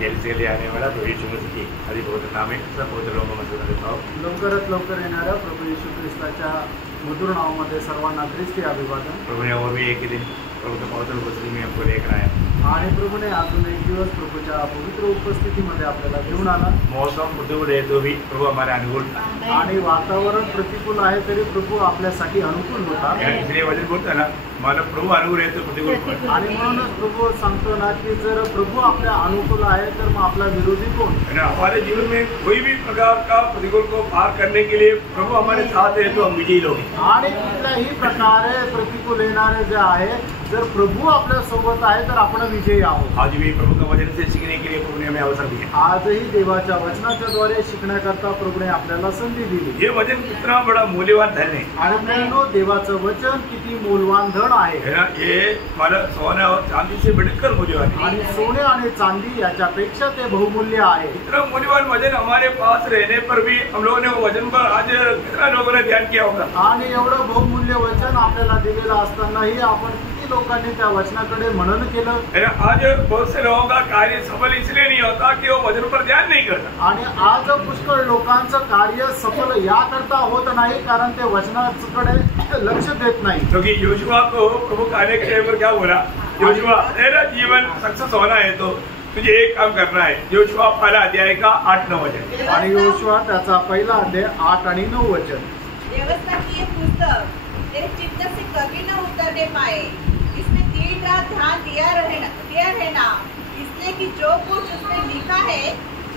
जल्दी से आने वाला प्रभु यीशु मसीह की आदि पवित्र नाम में सब पवित्र लोगों में सुना देता हूँ। लवकरात लवकर येणाऱ्या प्रभू येशू ख्रिस्ताच्या मधुर नावामध्ये सर्वांना ख्रिस्ती अभिवादन। प्रभु ने और भी एक ही दिन प्रभु के पवित्र उपस्थिति में हमको लेकर आया आणि प्रभूने अजून एक दिवस प्रभूच्या पवित्र उपस्थितीमध्ये आपल्याला घेऊन आला। मौसम प्रतिकूल है तो भी प्रभु हमारे अनुकूल आणि वातावरण प्रतिकूल आहे तरी प्रभू आपल्यासाठी अनुकूल होता। इसलिए वचन बोलता ना मानो प्रभु अनुकूल है तो प्रतिकूल आणि म्हणूनच प्रभू सांगतो ना की जर प्रभु आपल्या अनुकूल आहे तर मग आपला विरोधी कोण? हमारे जीवन में कोई भी प्रकार का प्रतिकूल को पार करने के लिए प्रभु हमारे साथ है तो हम विजयी लोग हैं। आणि कुठल्याही प्रकारे प्रतिकूल येणारे जे आहे जर प्रभु आपल्या सोबत आहे तर आपण विजयी आहोत। आज भी प्रभु का वचन से सीखने के लिए प्रभु ने हमें अवसर दिया। आजही देवाच्या वचनाच्या द्वारे शिकण्याकरता प्रभूने आपल्याला संधी दिली। ये वचन कितना बड़ा मूल्यवान धन है। आणि मित्रांनो देवाचं वचन किती मूल्यवान धन आहे है ना। ये हमारा सोना और चांदी से बढ़कर मूल्यवान है। आणि सोने आणि चांदी याच्यापेक्षा ते बहुमूल्य आहे। इतना मूल्यवान वचन हमारे पास रहने पर भी हम लोगों ने वो वचन पर आज कितना लोगों ने ध्यान किया होगा। आणि एवढं बहुमूल्य वचन आपल्याला दिलेलं असतानाही आपण किती लोकांनी त्या वचनाकडे मनन केलं। आज बहुत से लोगों का कार्य सफल इसलिए नहीं होता कि वो वचन पर ध्यान नहीं करता। आणि आज पुष्कळ लोकांचं कार्य सफल याकरता होत नाही कारण ते वचनाकडे लक्ष देत नाही। क्योंकि योशुआ को प्रभु कहने के टाइम पर क्या बोला, योशुआ तेरा जीवन सक्सेस होना है तो तुझे एक काम करना है। योशुआ पहला अध्याय का 8-9 वचन। आणि योशुआ त्याचा पहिला अध्याय 8 आणि 9 वचन। व्यवस्था की ये पुस्तक तेरे चित्त से कभी न उतरने पाए, इसमें दिन रात ध्यान दिया रहना इसलिए कि जो कुछ उसमें लिखा है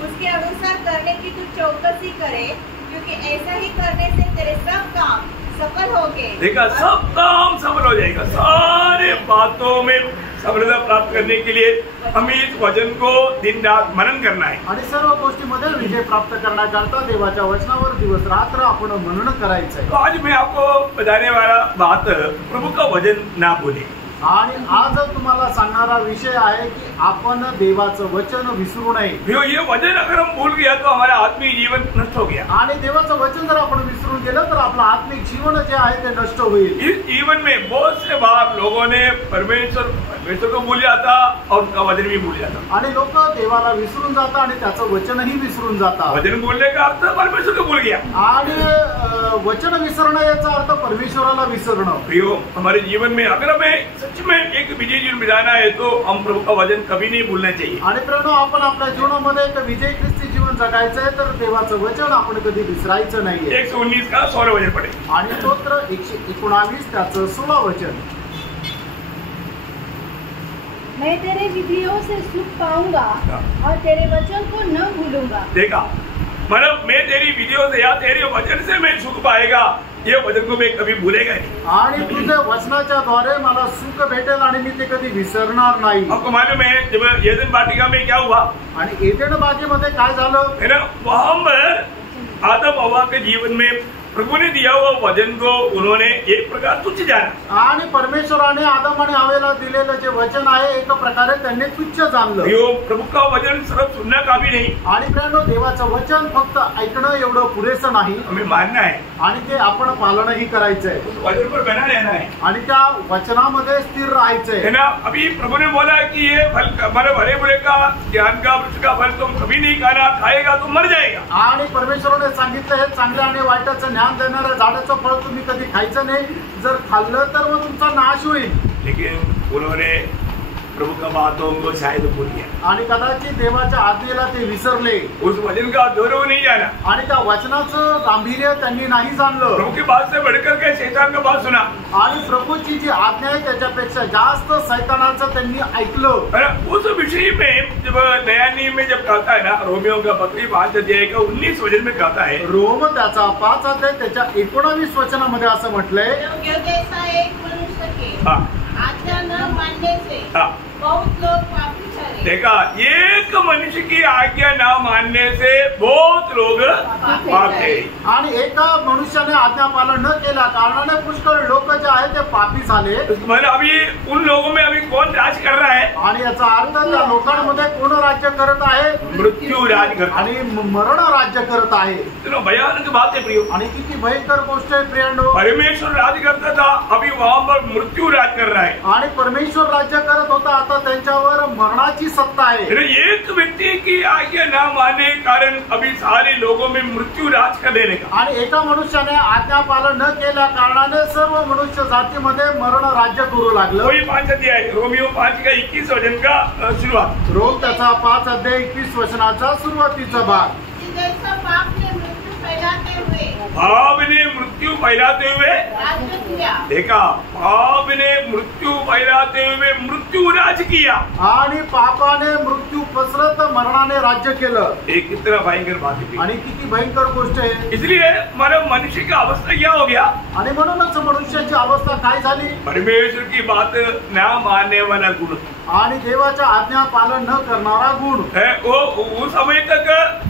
उसके अनुसार करने की तू चौकसी करे, क्योंकि ऐसा ही करने से तेरे सब काम सफल होंगे। देखा, सब काम सफल हो जाएगा। सारे बातों में सफलता प्राप्त करने के लिए हमें इस वचन को दिन रात मनन करना है। आणि सर्व गोष्टींमध्ये विजय प्राप्त करण्याकरता देवाच्या वचनावर दिवस रात्र आपण मनन करायचं आहे। तो आज मैं आपको बताने वाला बात प्रभु का वचन ना भूले। आणि आज तुम्हाला सांगणारा विषय आहे की आपण देवाचं वचन विसरू नये। ये वचन अगर हम भूल गया तो हमारा आत्मिक जीवन नष्ट हो गया। आणि देवाचं वचन जर आपण विसरून गेलं तर आपलं आत्मिक जीवन जे आहे ते नष्ट होईल। इस जीवन में बहुत से बार लोगों ने परमेश्वर को भूल जाता और उनका वचन भी भूल जाता। आणि लोक देवाला विसरून जातात आणि त्याचं वचनही विसरून जातात। वचन बोलने का अर्थ परमेश्वर को भूल गया। आणि वचन विसरणं याचा अर्थ परमेश्वराला विसरणं। प्रियो, हमारे जीवन में अगर हमें सच में एक विजय जीवन बिताना है तो हम प्रभु का वचन कभी नहीं भूलना चाहिए। आणि प्रेरणा आपण आपल्या जीवनामध्ये एक विजय ख्रिस्ती जीवन जगायचं आहे तर देवाचं वचन आपण कधी विसरायचं नाहीये। 119 का 16 वचन पढ़े। आणि स्तोत्र 119 त्याचं 16 वचन। मैं तेरे विधियों से सुख पाऊंगा और तेरे वचन को न भूलूंगा। देखा, मतलब मैं तेरी विधियों से या तेरे वचन से मैं सुख पाएगा, ये वचन को मैं कभी भूलेगा नहीं। आणि तुझ्या वचनाच्या द्वारे मला सुख भेटेल आणि मी ते कधी विसरणार नाही। आपको मालूम है जब एदन वाटिका में क्या हुआ? आणि एदेन बागेमध्ये काय झालं है ना, वहां पर आदम हवा के जीवन में प्रभु ने दिया हुआ वचन को उन्होंने एक प्रकार तुच्छ जाना। आणि परमेश्वराने आदम आणि हवेला दिलेलं जे वचन आहे एक प्रकारे त्यांनी तुच्छ जाणलं। प्रभु का वचन सिर्फ सुनना काफी नहीं। आणि प्रेरणो देवाचं वचन फक्त ऐकणं एवढं पुरेसं नाही, हमें मानना है आणि ते आपण पालनही करायचंय। उस वचन पर बना रहना है आणि त्या वचनामध्ये स्थिर राहायचंय। है ना। अभी प्रभु ने बोला कि ये फल हमारे भले बुरे का ज्ञान का वृक्ष का फल तुम कभी नहीं खाना, खाएगा तो मर जाएगा। आणि परमेश्वराने सांगितलं हे चांगल्या आणि वाईटाचं ज्ञान देणाऱ्या झाडाचं फळ तुम्ही कधी खायचं नाही, जर खाल्लं तर मग तुमचा नाश होईल। लेकिन उन्होंने प्रभु का बातों को शायद भूल गया आणि कदाचित देवाच्या आज्ञेला ते विसरले। उस वचन का गौरव नहीं जाना आणि त्या वचनाचं गांभीर्य त्यांनी नाही जाणलं। प्रभु की बात से बढ़कर के शैतान का बात सुना। आणि प्रभूची जी आज्ञा आहे त्याच्यापेक्षा जास्त शैतानाचं त्यांनी ऐकलं। उस विषय में जब नया नियम में जब कहता है ना, रोमियो का 5 अध्याय का 19 वचन में कहता है, रोम त्याचा 5 अध्याय त्याच्या 19 वचनामध्ये असं म्हटलंय, जैसा एक मनुष्य के आज्ञा न मानने से बहुत लोग पापी ठहरे। देखा, एक मनुष्य की आज्ञा न मानने से बहुत लोग पापी। आणि एका मनुष्याने आज्ञा पालन न केल्या कारणाने पुष्कळ लोक जे आहेत ते पापी झाले। मतलब अभी उन लोगों में अभी कौन राज कर रहा है? आणि याचा अर्थ त्या लोकांमध्ये कोण राज्य करत आहे? मृत्यू राज करता आणि मरण राज्य करत आहे। इतना भयानक बात है प्रियो। आणि किती भयंकर गोष्ट आहे प्रियांनो। परमेश्वर राज करता था, अभी वहां पर मृत्यू राज कर रहा है। आणि परमेश्वर राज्य करत होता, आता त्यांच्यावर मरणाची सत्ता आहे. एक व्यक्ति की आज्ञा ना मानने के कारण अभी सारे लोगों में मृत्यु राज कर देने का. आणि एका मनुष्याने आज्ञा पालन न केल्या कारणाने सर्व मनुष्य जातीमध्ये मरण राज्य करू लागलं. वही 5 अध्याय रोमियो 5 का 21 वचन का शुरुआत. रोम त्याचा 5 अध्याय 21 वचनाचा सुरुवातीचा भाग. जैसा पाप ने मृत्यू फैलाते हुए पाप ने मृत्यू फैलाते हुए राज्य किया, देखा, पाप ने मृत्यू फैलाते हुए मृत्यू राज किया. आणि पापाने मृत्यू पसरत मरणाने राज्य केलं. एक कितना भयंकर बात है. आणि किती भयंकर गोष्ट आहे. इसलिए हमारा मनुष्य की अवस्था क्या हो गया. आणि म्हणूनच मनुष्याची अवस्था काय झाली. परमेश्वर की बात न मानने वाला गुण आणि देवाच्या आज्ञा पालन न करणारा गुण है. वो उस समय तक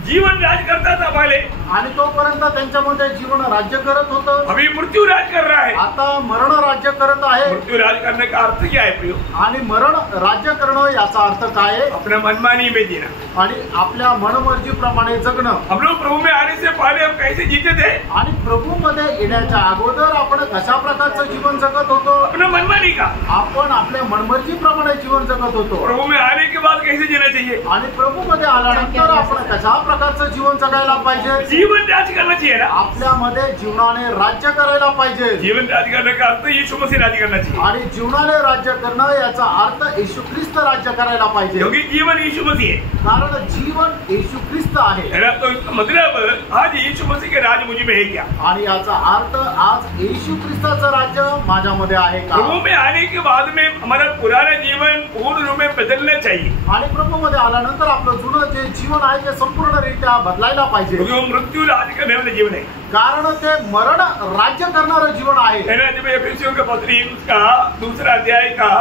जीवन राज करता था पहले. आणि तोपर्यंत त्यांच्यामध्ये जीवन राज्य करत होतं. अभी मृत्यू राज कर रहा है. आता मरण राज्य करत आहे. मृत्यू राज करने का अर्थ क्या है प्रियो. आणि मरण राज्य करणं याचा अर्थ काय आहे. अपना मनमानी में जीना. आणि आपल्या मनमर्जीप्रमाणे जगणं. हम लोग प्रभु में आने से पहले हम कैसे जीते थे. आणि प्रभू मध्ये येण्याच्या अगोदर आपण कशा प्रकारचं जीवन जगत होतो. अपना मनमानी का. आपण आपल्या मनमर्जीप्रमाणे जीवन जगत होतो. प्रभु में आने के बाद कैसे जीना चाहिए. आणि प्रभू मध्ये आल्यानंतर आपण कशा प्रकारचं जीवन जगायला पाहिजे. जीवन राज करना चाहिए ना. आपल्यामध्ये जीवनाने राज्य करायला पाहिजे. जीवन राज करने का अर्थ यीशु मसीह राज करना चाहिए. आणि जीवनाने राज्य करणं याचा अर्थ येशू ख्रिस्त राज्य करायला पाहिजे. क्योंकि जीवन यीशु मसीह है. कारण जीवन येशू ख्रिस्त आहे. है ना. तो इसका मतलब आज यीशु मसीह के राज मुझ में है क्या. आणि याचा अर्थ आज येशू ख्रिस्ताचं राज्य माझ्यामध्ये आहे का. प्रभु में आने के बाद में हमारा पुराना जीवन पूर्ण रूप में बदलना चाहिए. आणि प्रभु मध्ये आल्यानंतर आपलं जुनं जे जीवन आहे ते संपूर्णरित्या बदलायला पाहिजे. क्योंकि वो मृत्यू राज करने वाला जीवन है. कारण ते मरण राज्य करणारं जीवन आहे. है ना. जब एफिसियों के पत्री उसका 2 अध्याय का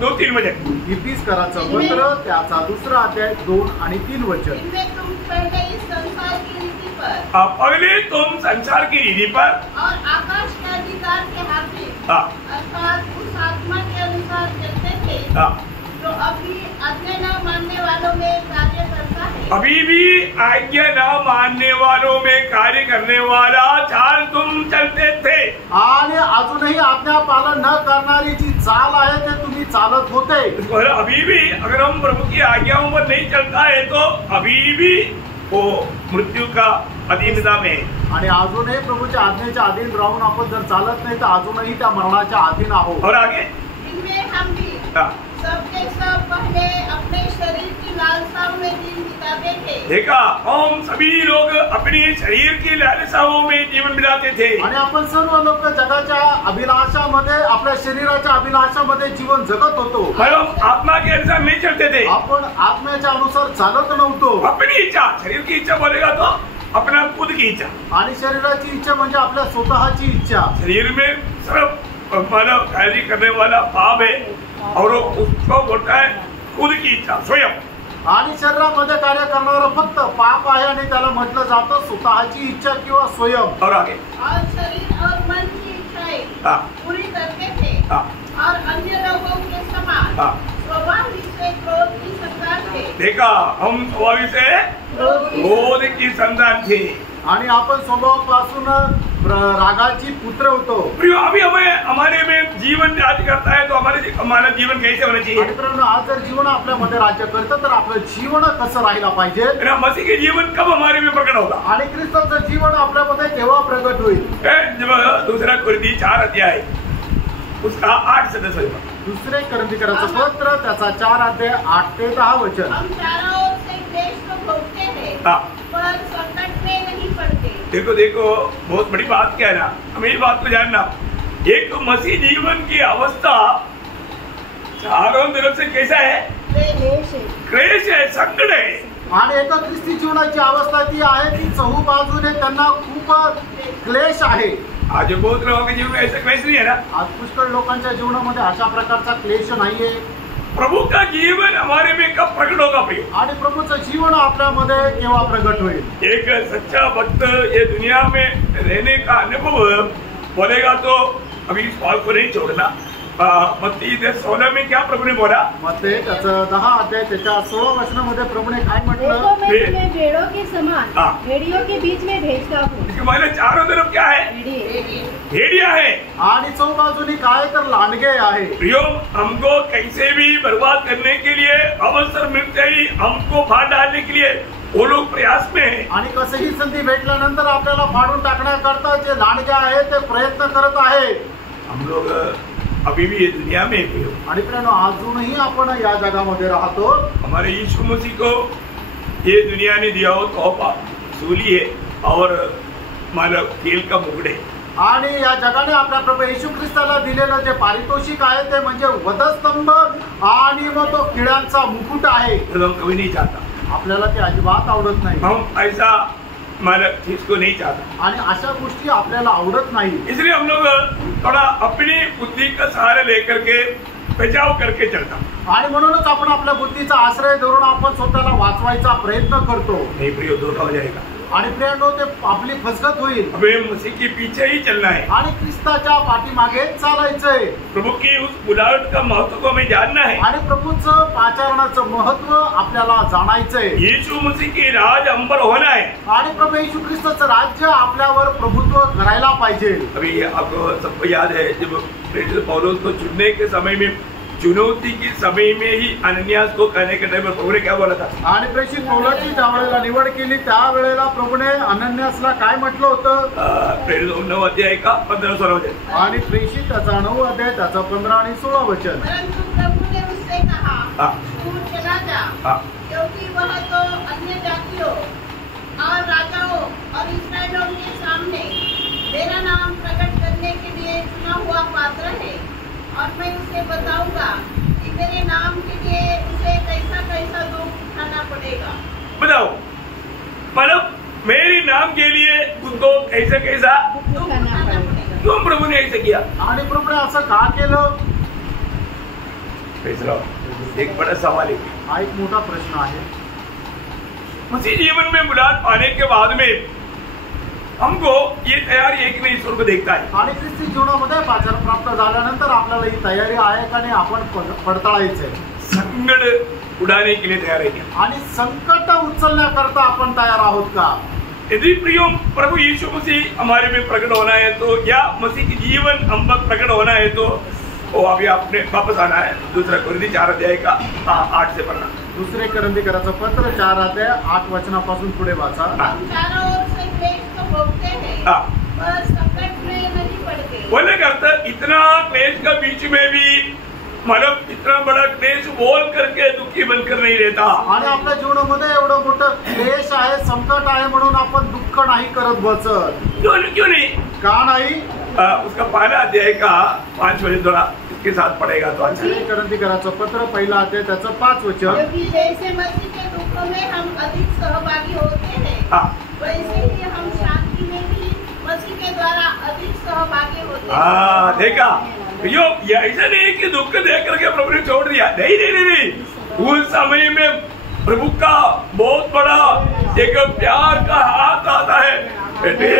2-3 वचन. इफिसकराचं पत्र त्याचा 2 अध्याय 2 आणि 3 वचन. इनमें तुम पहले इस संसार की रीति पर पहले तुम संसार की रीति पर और आकाश के अधिकार के हाकिम अर्थात उस आत्मा के अनुसार चलते थे जो अभी आज्ञा न मानने वालों में कार्य करता है. अभी भी आज्ञा न मानने वालों में कार्य करने वाला चाल तुम चलते थे. आणि अजूनही आज्ञा पालन न करणारी जी चाल आहे ते तुम्ही चालत होते. और अभी भी अगर हम प्रभु की आज्ञाओं पर नहीं चलता है तो अभी भी वो मृत्यू का अधीनता में है. आणि अजूनही प्रभूच्या आज्ञेच्या अधीन राहून आपण जर चालत नाही तर अजूनही त्या मरणाच्या अधीन आहोत. और आगे इनमें हम भी सबके सब पहले अपने शरीर की लालसाओं में दिन बिताते थे. देखा, हम सभी लोग अपने शरीर की लालसाओं में जीवन बिताते थे. आणि आपण सर्व लोक जगाच्या अभिलाषामध्ये आपल्या शरीराच्या अभिलाषामध्ये जीवन जगत होतो. पर हम आत्मा के अनुसार नहीं चलते थे. आपण आत्म्याच्या अनुसार चालत नव्हतो. अपनी इच्छा, शरीर की इच्छा बोलेगा तो अपना खुद की इच्छा. आणि शरीराची इच्छा म्हणजे आपल्या स्वतःची इच्छा. शरीर में सिर्फ मानव कार्य करने वाला पाप है और उसको बोलता है खुद की इच्छा, स्वयं. आणि शरीरामध्ये कार्य करणारं फक्त पाप आहे आणि त्याला म्हटलं जातं स्वतःची इच्छा किंवा स्वयं. और आगे और शरीर और मन की इच्छाएं पूरी करते थे. और अन्य लोगों के समान स्वभाव से क्रोध की संतान थे. देखा, हम स्वभाव से क्रोध की संतान थे. आणि आपण स्वभावापासून रागाची पुत्र होतो. अभी हमें हमारे में जीवन राज करता है तो हमारा जीवन कैसे होना चाहिए. आणि मित्रांनो, आज जर जीवन आपल्यामध्ये राज्य करतं तर आपलं जीवन कसं राहिला पाहिजे. मसीह के जीवन कब हमारे में प्रकट होगा. आणि ख्रिस्ताचं जीवन आपल्यामध्ये केव्हा प्रगट होईल. जब 2 कोरिन्थी 4 अध्याय उसका 8 से 10 वचन. 2 कोरिन्थीकराचं पत्र त्याचा 4 अध्याय 8 ते 10 वचन. हम चारों ओर से क्लेश को भोगते हैं पर संकट में नहीं पड़ते. देखो बहुत बड़ी बात क्या है ना. हमें इस बात को जानना, एक मसीह जीवन की अवस्था चारों तरफ से कैसा है. क्लेश है, संकट है. आणि एका ख्रिस्ती जीवनाची अवस्था ती आहे की चहू बाजूने त्यांना खूप क्लेश आहे. आज बहुत लोगों के जीवन में ऐसा क्लेश नहीं है ना. आज पुष्कळ लोकांच्या जीवनामध्ये अशा प्रकारचा क्लेश नाहीये. प्रभु का जीवन हमारे में कब प्रकट होगा प्रिय. आणि प्रभूचं जीवन आपल्यामध्ये केव्हा प्रगट होईल. एक सच्चा भक्त ये दुनिया में रहने का अनुभव बोलेगा तो अभी इस बात को नहीं छोड़ना. मत्ती 16 में क्या प्रभु ने बोला? मत्ती त्याचं 10 अध्याय त्याच्या 16 वचनामध्ये प्रभूने काय देखो म्हटलं? मैं तुम्हें भेड़ों के समान हाँ। भेड़ियों के बीच में भेजता हूँ। हमारे चारों तरफ क्या है? भेड़िए। भेड़िया है। आणि चौबाजूनी काय तर लांडगे आहे। प्रियो, हमको कैसे भी बर्बाद करने के लिए अवसर मिलते ही हमको फाड़ डालने के लिए वो लोग प्रयास में है। आणि कसंही संधी भेटल्यानंतर आपल्याला फाडून टाकण्याकरता जे लांडगे आहे ते प्रयत्न करत आहे। हम लोग अभी भी ये दुनिया में भी हो। आणि प्रियानो, अजूनही आपण या जगामध्ये राहतो। हमारे यीशु मसीह को ये दुनिया ने दिया हो तोहफा, सूली है और मानव खेल का मुगड़े। आणि या जगाने आपल्या प्रभू येशू ख्रिस्ताला दिलेलं जे पारितोषिक आहे ते म्हणजे वधस्तंभ आणि मग तो किड्यांचा मुकुट आहे। तो हम कभी नहीं चाहता। आपल्याला ते अजिबात आवडत नाही। हम ऐसा मानव चीज को नहीं चाहता आणि अशा गोष्टी आपल्याला आवडत नाही। इसलिए हम लोग थोड़ा अपनी बुद्धि का सहारा लेकर के बचाव करके चलता। आणि म्हणूनच आपण आपल्या बुद्धीचा आश्रय धरून आपण स्वतःला वाचवायचा प्रयत्न करतो। नहीं प्रियो, धोखा हो जाएगा। आणि प्रियानो, ते आपली फसगत होईल। हमें मसीह के पीछे ही चलना है आणि ख्रिस्ताच्या पाठीमागेच चालायचंय। प्रभु की उस बुलाहट का महत्व को हमें जानना है। आणि प्रभूचं पाचारणाचं महत्व आपल्याला जाणायचंय। यीशु मसीह की राज हम पर होना है। आणि प्रभू येशू ख्रिस्ताचं राज्य आपल्यावर प्रभुत्व करायला पाहिजे। अभी आपको सबको याद है जब प्रेरित पौलुस को चुनने के समय में, चुनौती के समय में ही अनन्यास को कहने के टाइम पर प्रभु ने क्या बोला था? आणि प्रेषित पौलाची ज्या वेळेला निवड केली त्यावेळेला प्रभूने अनन्यासला काय म्हटलं होतं? प्रेरित 9 अध्याय का 15-16 वचन। आणि प्रेषित त्याचा 9 अध्याय त्याचा 15 आणि 16 वचन। परंतु प्रभु ने उससे कहा, हाँ। तू चला जा, हाँ। क्योंकि वह तो अन्य जातियों और राजाओं और इस्राएलियों के सामने मेरा नाम प्रकट करने के लिए चुना हुआ पात्र है, और मैं उसे बताऊंगा कि मेरे नाम के लिए उसे कैसा कैसा दुख उठाना पड़ेगा। बताओ, मतलब मेरे नाम के लिए उनको कैसा कैसा दुख उठाना पड़ेगा। क्यों प्रभु ने ऐसा किया? आणि प्रभूने असं का केलं? एक बड़ा सवाल है। हा एक मोठा प्रश्न आहे। मसीह जीवन में बुलाहट पाने के बाद में हमको ये तैयारी एक नहीं ईश्वर को देखता है। आणि ख्रिस्ती जीवनामध्ये पाचार प्राप्त झाल्यानंतर आपल्याला ही तयारी आहे का नाही आपण पडताळायचंय। संकट उड़ाने के लिए तैयार है क्या? आणि संकट उचलण्याकरता आपण तयार आहोत का? यदि प्रियो प्रभु यीशु मसीह हमारे में प्रकट होना है तो, या मसीह की जीवन हम पर प्रकट होना है तो वो अभी आपने वापस आना है। 2 कोरिन्थी 4 अध्याय का 8 से पढ़ना। 2 कोरिन्थीकराचं पत्र 4 अध्याय 8 वचनापासून पुढे वाचा। हम चारों ओर से क्लेश तो भोगते हैं, हाँ। पर संकट में नहीं पड़ते। बोले करता इतना क्लेश का बीच में भी, मतलब इतना बड़ा क्लेश बोल करके दुखी बनकर नहीं रहता। आणि आपल्या जीवनामध्ये एवढं मोठं क्लेश आहे, संकट आहे म्हणून आपण दुःख नाही करत बसत। क्यों नहीं? का नाही? उसका पहला अध्याय का 5 वचन थोड़ा इसके साथ पढ़ेगा तो अच्छा। 2 कोरिन्थीकराचं पत्र 1 अध्याय त्याचं 5 वचन। क्योंकि जैसे मसीह के दुखों में हम अधिक सहभागी होते हैं, हाँ। वैसे ही हम शांति में भी मसीह के द्वारा अधिक सहभागी होते हैं। हाँ, देखा यो, ये ऐसा नहीं कि दुख देख करके प्रभु ने छोड़ दिया। नहीं नहीं नहीं, नहीं। उस समय में प्रभु का बहुत बड़ा एक प्यार का हाथ आता है। बेटे,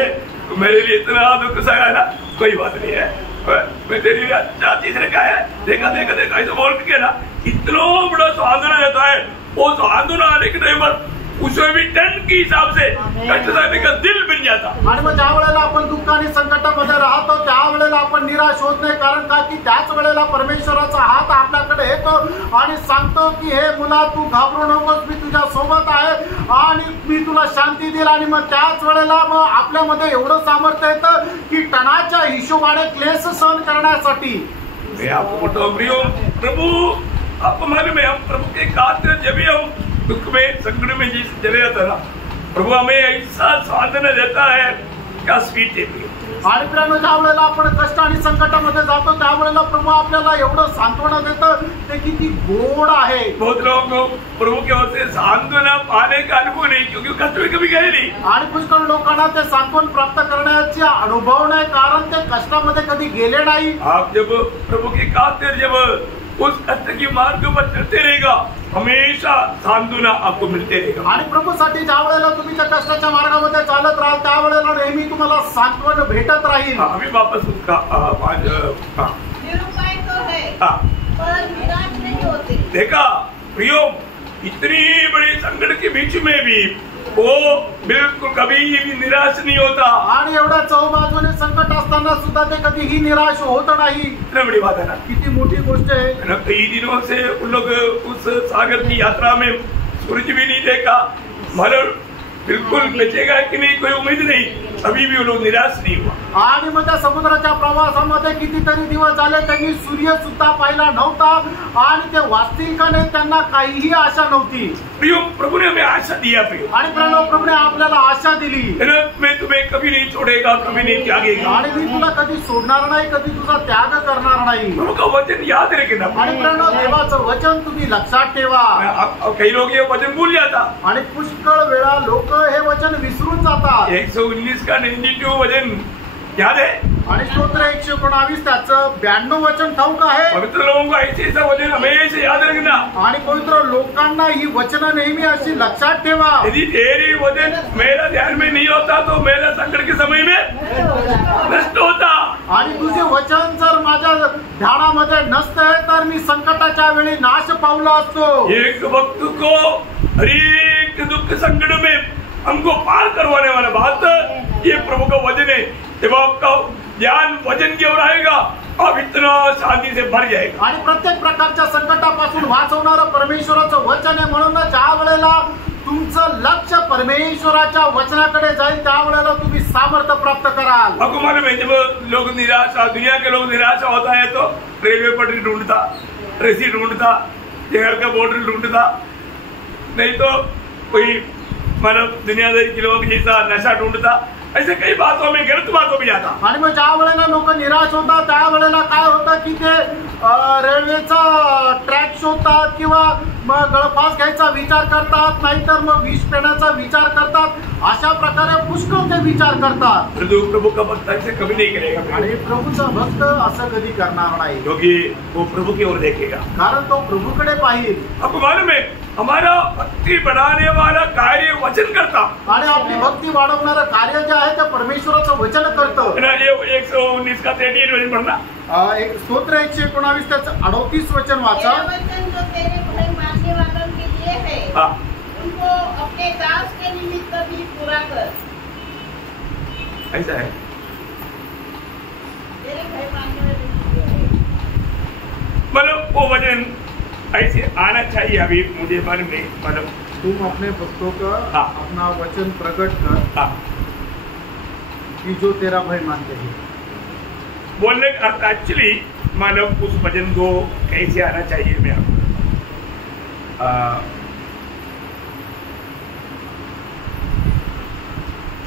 मेरे लिए इतना दुख सहा ना, कोई बात नहीं है, मैं तेरे लिए अच्छा चीज रखा है। देखा देखा देखा ऐसे बोल के ना इतना बड़ा सांत्वना देता है। वो सांत्वना आने के टाइम पर उसमें भी 10 के हिसाब से कष्ट सहने का दिल बन जाता। आणि मग ज्या वेळेला आपण दुःख आणि संकटामध्ये राहतो त्यावेळेला आपण निराश होत नाही, कारण का की त्याच वेळेला परमेश्वराचा हात आपल्याकडे येतो आणि सांगतो की हे मुला, तू घाबरू नकोस, मी तुझ्या सोबत आहे आणि मी तुला शांती देईल। आणि मग त्याच वेळेला मग आपल्यामध्ये एवढं सामर्थ्य येतं की टणाच्या हिशोबाने क्लेश सहन करण्यासाठी। मैं आपको बताऊं प्रियो, प्रभु आपको मालूम है, हम प्रभु के खातिर जब भी हम दुख में संकट में जिस चले जाता ना, प्रभु हमें ऐसा सांत्वना देता है, क्या स्वीट है प्रियो। आणि प्रियानो, ज्या वेळेला आपण कष्ट आणि संकटामध्ये जातो त्यावेळेला प्रभू आपल्याला एवढं सांत्वना देतं, ते किती गोड आहे। बहुत लोगों को प्रभु के ओर से सांत्वना पाने का अनुभव नहीं, क्योंकि कष्ट में कभी गए नहीं। आणि पुष्कळ लोकांना ते सांत्वन प्राप्त करण्याचा अनुभव नाही, कारण ते कष्टामध्ये कधी गेले नाही। आप जब प्रभु की खातिर जब उस कष्ट की मार्ग पर चलते रहेगा, हमेशा सांत्वना आपको मिलते रहेगा। आणि प्रभूसाठी ज्या वेळेला तुम्ही त्या कष्टाच्या मार्गामध्ये चालत राहाल त्यावेळेला नेहमी तुम्हाला सांत्वन भेटत राहील। अभी वापस उसका निरुपाय तो हाँ। पर निराश नहीं होते। देखा प्रियो, इतनी बड़ी संकट के बीच में भी वो बिल्कुल कभी भी निराश नहीं होता। आणि एवढ्या चौबाजूने संकट असताना सुद्धा ते कधीही निराश होत नाही। इतना बड़ी बात है ना, किती मोठी गोष्ट आहे। कई दिनों से उन लोग उस सागर की यात्रा में सूरज भी नहीं देखा, मतलब बिल्कुल बचेगा कि नहीं कोई उम्मीद नहीं, अभी भी वो लोग निराश नहीं हुआ। आणि मग त्या समुद्राच्या प्रवासामध्ये कितीतरी दिवस झाले त्यांनी सूर्य सुद्धा पाहिला नव्हता आणि ते वाचतील का नाही त्यांना काहीही आशा नव्हती। प्रियो, प्रभु ने हमें आशा दिया प्रियो, आणि प्रभूने आपल्याला आशा दिली, मैं तुम्हें कभी नहीं छोड़ेगा, कभी नहीं त्यागेगा, आणि मी तुला कधी सोडणार नाही, कधी तुझा त्याग करणार नाही। प्रभु का वचन याद रखना। आणि देवाचं वचन तुम्ही लक्षात ठेवा। कई लोग ये वचन भूल जाता, आणि पुष्कळ वेळा लोक हे वचन विसरून जातात। 119 का 92 वचन याद है, आणि स्तोत्र 119 त्याचं 92 वचन ठाऊक आहे। पवित्र लोगों को ऐसे वचन हमेशा याद रखना। आणि पवित्र लोकांना ही वचन नेहमी अशी लक्षात ठेवा। यदि तेरी वचन मेरा ध्यान में नहीं होता तो मेरा संकट के समय में नष्ट होता। आणि तुझे वचन जर माझ्या ध्यानामध्ये नसते तर मी संकटाच्या वेळी नाश पावलो असतो। एक वक्त को हर एक दुख संकट में हमको पार करवाने वाला बात ये प्रभु का वचन है। जब आपका ध्यान वचन की ओर आएगा आप इतना शांति से भर जाएगा। आणि प्रत्येक प्रकारच्या संकटापासून वाचवणारं परमेश्वराचं वचन आहे, म्हणून ज्या वेळेला तुमचं लक्ष परमेश्वराच्या वचनाकडे जाईल त्यावेळेला तुम्ही सामर्थ्य प्राप्त कराल। आपको मालूम है, जब लोग निराशा, दुनिया के लोग निराशा होता है तो रेलवे पटरी ढूंढता, रस्सी ढूंढता, घर का बॉर्डर ढूंढता, नहीं तो कोई मतलब दुनियादारी के लोग जैसा नशा ढूंढता, ऐसे कई बातों में, गलत बातों में जाता। आणि मग ज्या वेळेला लोक निराश होतात त्यावेळेला काय होतं की ते रेल्वेचा ट्रॅक शोधतात किंवा मग गळफास घ्यायचा विचार करतात, नाहीतर मग विष पेण्याचा विचार करतात। अशा प्रकारे पुष्कळ ते विचार करतात। प्रभु का भक्त ऐसे कभी नहीं करेगा, आणि प्रभूचा भक्त असं कधी करणार नाही, क्योंकि वो प्रभु की ओर देखेगा, कारण तो प्रभूकडे पाहिल। आपको मालूम है हमारा भक्ति बढ़ाने वाला कार्य वचन करता, आणि आपली भक्ती वाढवणारं कार्य जे आहे ते परमेश्वराचं वचन करतं। ये 119 का 38 वचन पढ़ना। एक स्तोत्र 119 त्याचं 38 वचन वाचा। तेरा वचन जो तेरे भाई मानने वालों के लिए है, हाँ, उनको अपने दास के निमित्त भी पूरा कर। ऐसा है, तेरे भाई मानने वालों के लिए है। मतलब वो वचन ऐसे आना चाहिए। अभी मुझे मालूम नहीं, मतलब तुम अपने भक्तों का हाँ। अपना वचन प्रकट कर हाँ, कि जो तेरा भय मानते हैं। बोलने का अर्थ एक्चुअली मतलब उस वचन को कैसे आना चाहिए मैं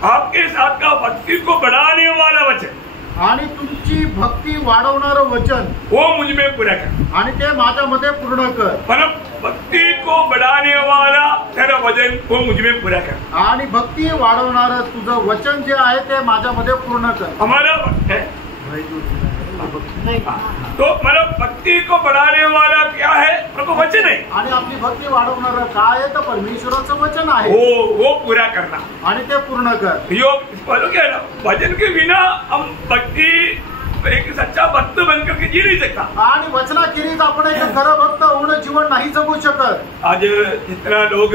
आपके साथ का भक्ति को बढ़ाने वाला वचन, आणि तुमची भक्ती वाढवणारं वचन वो मुझ में पूरा कर। आणि ते माझ्यामध्ये पूर्ण कर। मतलब भक्ति को बढ़ाने वाला तेरा वचन वो मुझ में पूरा कर। आणि भक्ती वाढवणारं तुझं वचन जे आहे ते माझ्यामध्ये पूर्ण कर। हमारा है भय जो तुझं आहे, ते भक्ती। तो मतलब भक्ति को बढ़ाने वाला क्या है? प्रभु वचन है। आणि आपली भक्ती वाढवणारं काय आहे तर परमेश्वराचं वचन आहे, वो पूरा करना। आणि ते पूर्ण कर। योग बोलो क्या ना, वचन के बिना हम भक्ति एक सच्चा भक्त बनकर के जी नहीं सकता। आणि वचनाखेरीज आपण एक खरं भक्त होणं जीवन नाही जगू शकत। आज जितना लोग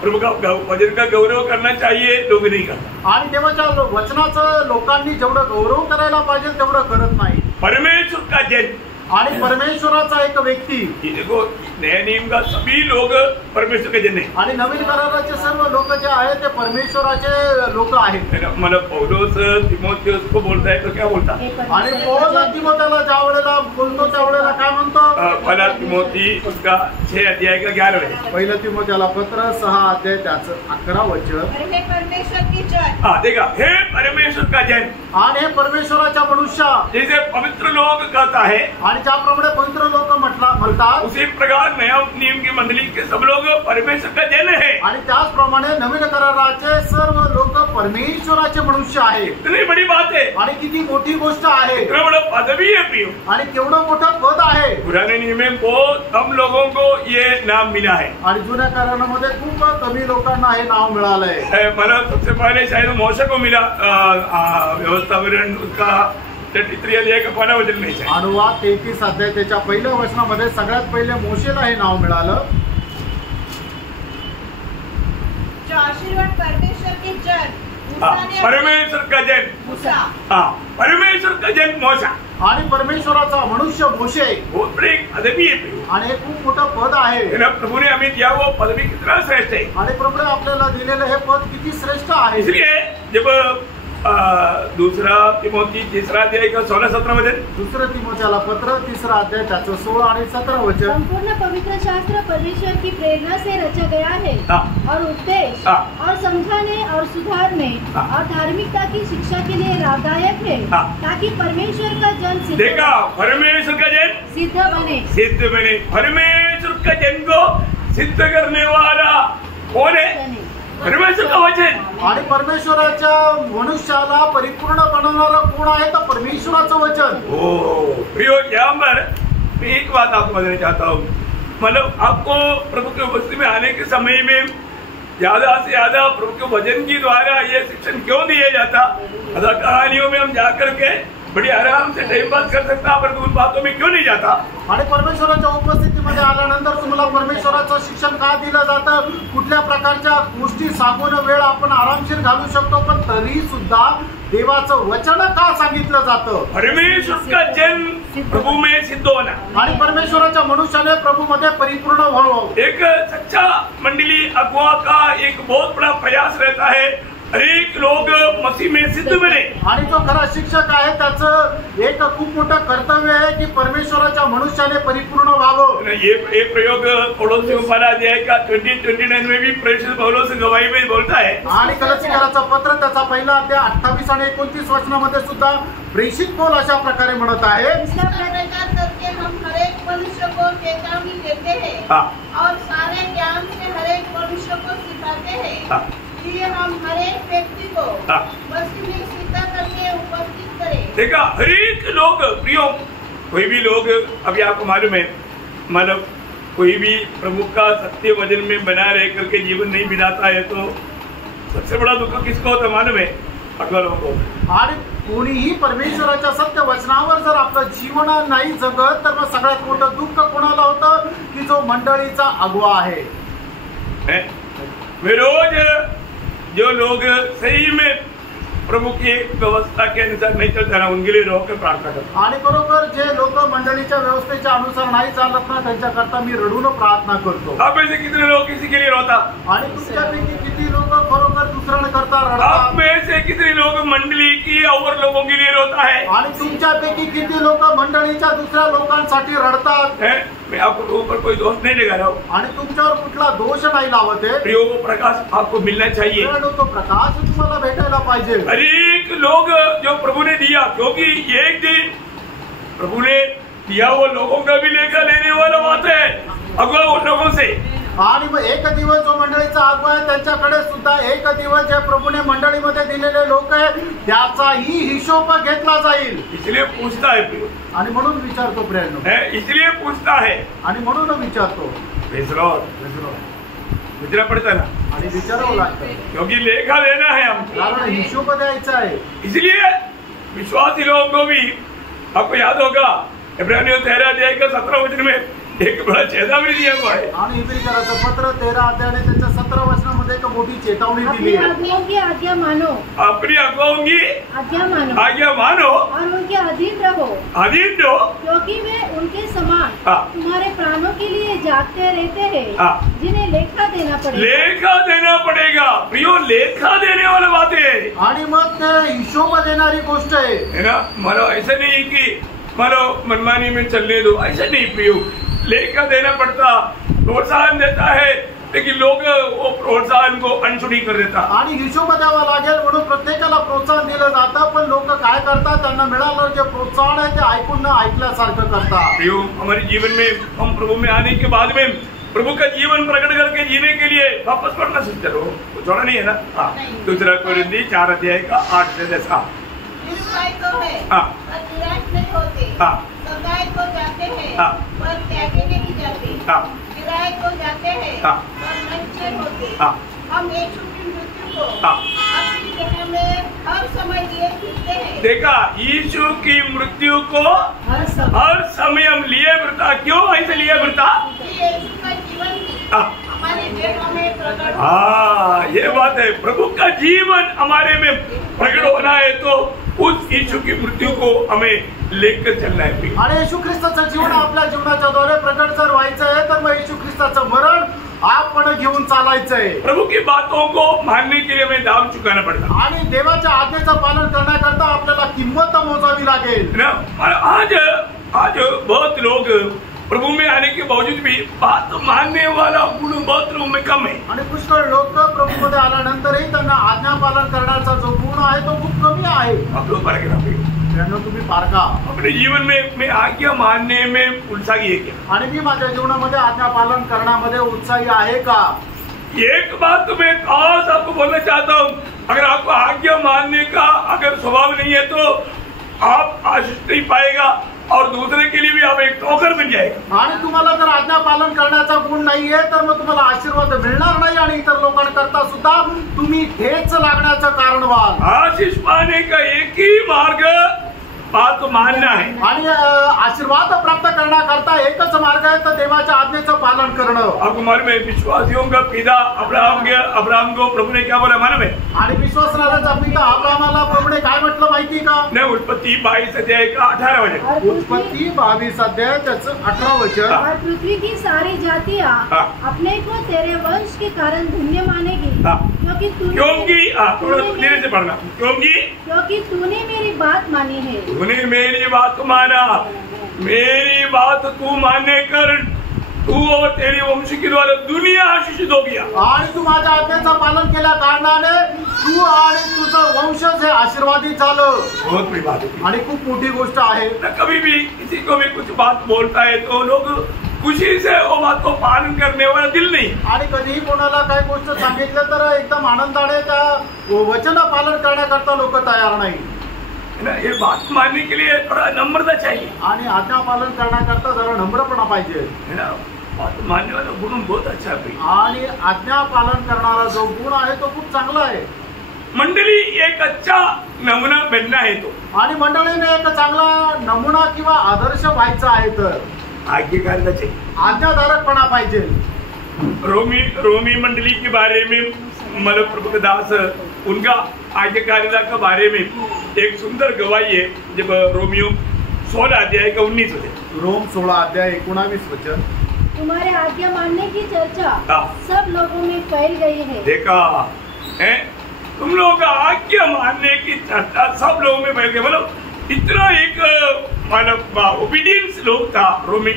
प्रभु का वचन का गौरव करना चाहिए लोग नहीं करता। आणि देवाच्या वचनाचं लोकांनी जेवढं गौरव करायला पाहिजे तेवढं करत नाही। परमेश्वर का जन आणि परमेश्वराचा एक व्यक्ती, देखो नया नियम का सभी लोग परमेश्वर के जन है। आणि नवीन कराराचे सर्व लोक जे आहेत ते परमेश्वराचे लोक आहेत। मतलब पौलोस तिमोथियस को बोलता है तो क्या बोलता? आणि पौल तिमोथेला ज्या वेळेला बोलतो त्यावेळेला काय म्हणतो? पहला तिमोथी उसका 6 अध्याय का 11 पहिलं तिमोथेला पत्र 6 अध्याय त्याचं 11 वचन। हे परमेश्वर की जन, हाँ देखा, हे परमेश्वर का जन, आणि हे परमेश्वराच्या मनुष्य जैसे पवित्र लोग कहता है आणि ज्याप्रमाणे पवित्र लोक म्हणतात उसी प्रकार नया नियम की मंडली के सब लोग परमेश्वर का जन है। आणि त्याचप्रमाणे नवीन कराराचे सर्व लोक परमेश्वराचे मनुष्य आहेत। इतनी बड़ी बात है, आणि किती मोठी गोष्ट आहे, इतना बड़ा पदवी है प्रियो। आणि केवढं मोठं पद आहे। पुराने नियम में बहुत कम लोगों को ये नाम मिला है। आणि जुन्या करारामध्ये खूप कमी लोकांना हे नाव मिळालंय। मतलब सबसे पहले शायद मौसे को मिला व्यवस्थापन उसका 33 अध्याय का पहिला वचन नाही आहे. अनुवाद 33 अध्याय त्याच्या पहिल्या वचनामध्ये सगळ्यात पहिले मोशेला हे नाव मिळालं. जो आशीर्वाद परमेश्वर के जन मूसा ने परमेश्वर का जन मूसा परमेश्वर का जन मूसा आणि परमेश्वराचा मनुष्य मोशे बहुत बड़ी पदवी है. आणि हे खूप मोठं पद आहे. प्रभु ने हमें दिया वो पदवी कितना श्रेष्ठ है. आणि प्रभूने आपल्याला दिलेलं हे पद किती श्रेष्ठ आहे. इसलिए जब दूसरा तिमोथी 3 अध्याय का 16-17 वचन, दुसरं तिमोथेला पत्र 3 अध्याय त्याचं 16 आणि 17 वचन. संपूर्ण पवित्र शास्त्र परमेश्वर की प्रेरणा से रचा गया है और उपदेश और समझाने और सुधारने और धार्मिकता की शिक्षा के लिए लाभदायक है ताकि परमेश्वर का जन सिद्ध देखा परमेश्वर का जन सिद्ध बने. परमेश्वर का जन को सिद्ध करने वाला कौन है? परमेश्वर का वचन. आणि परमेश्वराच्या मनुष्याला परिपूर्ण बनवणारा कोण आहे? तर परमेश्वराचं वचन. प्रियो, यहाँ पर मैं एक बात आपको बताना चाहता हूँ. मतलब आपको प्रभु के उपस्थिति में आने के समय में ज्यादा से ज्यादा प्रभु के वचन की द्वारा ये शिक्षण क्यों दिया जाता? कहानियों में हम जाकर के बड़ी आराम से टाइम पास कर सकता, पर उन बातों में क्यों नाही जाता? आणि परमेश्वराच्या उपस्थितीमध्ये आल्यानंतर तुम्हाला परमेश्वराचं शिक्षण का दिलं जातं? कुठल्या प्रकारच्या गोष्टी सांगून वेळ आपण आरामशीर घालू शकतो, पण तरी सुद्धा देवाचं वचन का सांगितलं जातं? परमेश्वर का जन प्रभु में सिद्ध होना. आणि परमेश्वराच्या मनुष्याने प्रभू मध्ये परिपूर्ण व्हावं. एक सच्चा मंडली अगुआ का एक बहुत बड़ा प्रयास रहता है अनेक लोग मसीह में सिद्ध बने. आणि जो खरा शिक्षक आहे त्याचं एक खूप मोठं कर्तव्य आहे की परमेश्वराच्या मनुष्याने परिपूर्ण व्हावं. ये प्रयोग पौलुस के पहला अध्याय का 20-29 में भी प्रेषित पौलुस गवाही में बोलता है. आणि कलसीकराचं पत्र त्याचा पहिला अध्याय 28 आणि 29 वचनामध्ये सुद्धा प्रेषित पौल अशा प्रकारे म्हणत आहे. इसका प्रचार करके हम हर एक मनुष्य को चेतावनी देते हैं और सारे ज्ञान से हर एक मनुष्य को सिखाते हैं कि हम हर एक व्यक्ति को मसीह में सिद्ध करके उपस्थित करें. देखा, हर एक लोग प्रियो, कोई भी लोग, अभी आपको मालूम है, मतलब कोई भी प्रभु का सत्य वचन में बना रह करके जीवन नहीं बिताता है तो सबसे बड़ा दुःख किसको होता मालूम है? अगला लोगों को. आणि कोणीही परमेश्वराच्या सत्य वचनावर जर आपलं जीवन नाही जगत तर मग सगळ्यात मोठं दुःख कोणाला होतं? की जो मंडळीचा अगुवा आहे. वे रोज जो लोग सही में प्रभु की व्यवस्था के अनुसार नहीं चलते ना, उनके लिए रोकर प्रार्थना करता. आणि बरोबर जे लोक मंडळीच्या व्यवस्थेच्या अनुसार नाही चालत ना, त्यांच्याकरता मी रडून प्रार्थना करतो. आप में से कितने लोग किसी के लिए रोता? आणि तुमच्यापैकी किती लोक खरोखर दुसऱ्यांकरता आप रडतात? में से कितने लोग मंडली की और लोगों के लिए रोता है? आणि तुमच्यापैकी किती लोक मंडळीच्या दुसऱ्या लोकांसाठी रडतात? मैं आपको ऊपर कोई दोष नहीं लगा रहा हूँ. आणि तुमच्यावर कुठला दोष नाही लावत आहे. प्रियो, वो प्रकाश आपको मिलना चाहिए. तो प्रकाश तुम्हाला भेटायला पाहिजे. हर एक लोग जो प्रभु ने दिया, क्योंकि एक दिन प्रभु ने दिया वो लोगों का भी लेखा लेने वाला बात है अगुआ उन लोगों से. आणि मग एक दिवस जो मंडळीचा अगुवा आहे त्यांच्याकडे सुद्धा एक दिवस जे प्रभूने मंडळीमध्ये दिलेले लोक आहे त्याचाही हिशोब घेतला जाईल. इसलिए पूछता है प्रियो. आणि म्हणून विचारतो प्रेरणो. इसलिए पूछता है आणि म्हणून विचारतो. विचारा पड़ता ना, आणि विचारावं लागतं. क्योंकि लेखा लेना है हम, कारण हिशोब द्यायचा आहे. इसलिए विश्वासी लोगों को भी, आपको याद होगा इब्रानियों 13 अध्याय का 17 वचन में एक बड़ा चेतावनी दिया हुआ है. आणि इब्रियराचं पत्र 13 अध्यायाने त्याच्या 17 वचनामध्ये एक मोठी चेतावणी दिली आहे. अपनी आज्ञाओं की आज्ञा मानो, अपनी आज्ञाओं की आज्ञा मानो और उनके अधीन रहो, क्योंकि वे उनके समान तुम्हारे प्राणों के लिए जागते रहते हैं, जिन्हें लेखा देना पड़ेगा. प्रियो, लेखा देने वाला बात है. आणि मग ते हिशोब देणारी गोष्ट आहे ना. मानो ऐसा नहीं कि मानो मनमानी में चलने दो, ऐसा नहीं प्रियो. लेखा देना पड़ता, प्रोत्साहन देता है, लेकिन लोग वो प्रोत्साहन को अनसुनी कर देता. आणि हिशोब द्यावा लागेल म्हणून प्रत्येकाला प्रोत्साहन दिलं जातं, पण लोक काय करतात? त्यांना मिळालं जे प्रोत्साहन आहे ते ऐकून न ऐकल्यासारखं करतात. प्रियो, हमारे जीवन में हम प्रभु में आने के बाद में प्रभु का जीवन प्रकट करके जीने के लिए वापस पढ़ना सीखते रहो. छोड़ा नहीं है ना. दूसरा कोरिन्थी 4 अध्याय का 8 से 10. तो है पर निराश नहीं होते, सगाई को जाते हैं पर त्यागे नहीं जाते, किराए को जाते हैं पर नष्ट होते. हम यीशु की मृत्यु को अपनी जगह में हर समय लिए फिरते हैं। देखा, यीशु की मृत्यु को हर समय हम लिए फिरता। क्यों ऐसे लिए फिरता? यीशु का जीवन हमारे देहों में प्रकट। हाँ, ये बात है। प्रभु का जीवन हमारे में प्रकट होना है तो उस यीशु की मृत्यू को हमें लेकर चलना है। आणि येशू ख्रिस्ताचं जीवन आपल्या जीवनाच्या द्वारे प्रकट जर व्हायचं आहे तर मग येशू ख्रिस्ताचं मरण आपण घेऊन चालायचंय। प्रभु की बातों को मानने के लिए हमें दाम चुकाना पड़ता आणि देवाच्या आज्ञेचं पालन करण्याकरता आपल्याला किंमत मोजावी लागेल ना। आज बहुत लोग प्रभु में आने के बावजूद भी बात मानने वाला गुण बहुत लोगों में कम है। आणि पुष्कळ लोक प्रभूमध्ये आल्यानंतरही त्यांना आज्ञा पालन करण्याचा जो गुण आहे तो खूप कमी आहे। आप लोग तुम्ही पारखा अपने जीवन में मैं आज्ञा मानने में उत्साही है क्या? आणि मी माझ्या जीवनामध्ये आज्ञा पालन करण्यामध्ये उत्साही आहे का? एक बात तो मैं खास आपको बोलना चाहता हूँ, अगर आपको आज्ञा मानने का अगर स्वभाव नहीं है तो आप आशीष नहीं पाएगा और दूसरे के लिए भी आप एक ठोकर बन जाएगा। आणि तुम्हाला जर आज्ञा पालन करण्याचा गुण नाहीये तर मग तुम्हाला आशीर्वाद मिळणार नाही आणि इतर लोकांकरता सुद्धा तुम्ही ठेच लागण्याचं कारण व्हाल। आशीष पाने का एक ही मार्ग बात मानना है आणि आशीर्वाद प्राप्त करण्याकरता एकच मार्ग आहे तर देवाच्या आज्ञेचं पालन करणं। आपको मालूम है विश्वासियों का पिता अब्राहम को प्रभु ने क्या बोला मालूम है? आणि विश्वासणाऱ्याचा पिता अब्राहमाला प्रभूने काय म्हटलं माहिती का? नहीं, उत्पत्ति 22 अध्याय का 18 वचन। उत्पत्ति 22 अध्याय त्याचं 18 वचन। और पृथ्वी की सारी जातियां अपने को तेरे वंश के कारण धन्य मानेगी, क्योंकि धीरे से पढ़ना, क्योंकि तूने मेरी बात मानी है। तूने मेरी बात माना, मेरी बात तू मानने कर तू और तेरी वंश के द्वारा दुनिया आशीषित हो गया। आणि तू माझ्या आज्ञेचं पालन केल्या कारणाने तू आणि तुझं वंशज हे आशीर्वादित झालं। बहुत बड़ी बात है आणि खूप मोठी गोष्ट आहे। कभी भी किसी को भी कुछ बात बोलता है तो लोग खुशी से वो बात को पालन करने वाला दिल नहीं। आणि कधीही कोणाला काही गोष्ट सांगितलं तर एकदम आनंदाने त्या वचन पालन करण्याकरता लोक तयार नाही। ये बात मानने के लिए थोड़ा नम्रता चाहिए आणि आज्ञा पालन करण्याकरता जरा नम्रपणा पाहिजे है ना। बात मानने वाला गुण बहुत अच्छा है आणि आज्ञा पालन करणारा जो गुण आहे तो खूप चांगला आहे। मंडली एक अच्छा नमुना बनना है तो आणि मंडळीने एक चांगला नमुना किंवा आदर्श व्हायचा आहे तर आज्ञाकारिता चाहिए, आज्ञाधारकपणा पाहिजे। रोमी मंडली के बारे में मतलब प्रभु दास उनका आज्ञाकारिता के बारे में एक सुंदर गवाही है जब रोमियो 16 अध्याय का 19 वचन। रोम 16 अध्याय 19 वचन। तुम्हारे आज्ञा मानने की चर्चा सब लोगों में फैल गई है। देखा है, तुम लोगों का आज्ञा मानने की चर्चा सब लोगों में फैल गई। मतलब इतना एक मतलब ओबिडियंस लोग था रोमी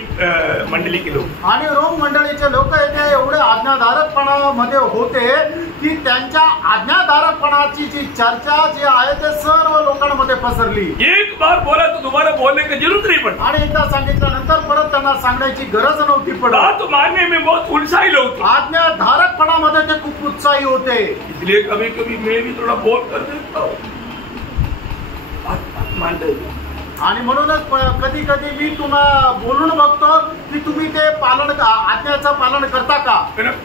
मंडली के लोग। आणि रोम मंडळीचे लोक हे एवढे आज्ञाधारकपणामध्ये होते की त्यांच्या आज्ञाधारकपणाची जी चर्चा जी आहे ते सर्व लोकांमध्ये पसरली। एक बार बोला तो दोबारा बोलने की जरूरत नहीं पड़ी आणि एकदा सांगितल्यानंतर परत त्यांना सांगण्याची गरज नव्हती पडत। बात मानने में बहुत उत्साही लोग थे, आज्ञाधारकपणामध्ये ते खूप उत्साही होते। इसलिए कभी कभी मैं भी थोड़ा बोल कर देता हूँ आणि म्हणूनच कधी कधी मी तुम्हाला बोलून बघतो की तुम्ही ते पालन आज्ञाचं पालन करता का?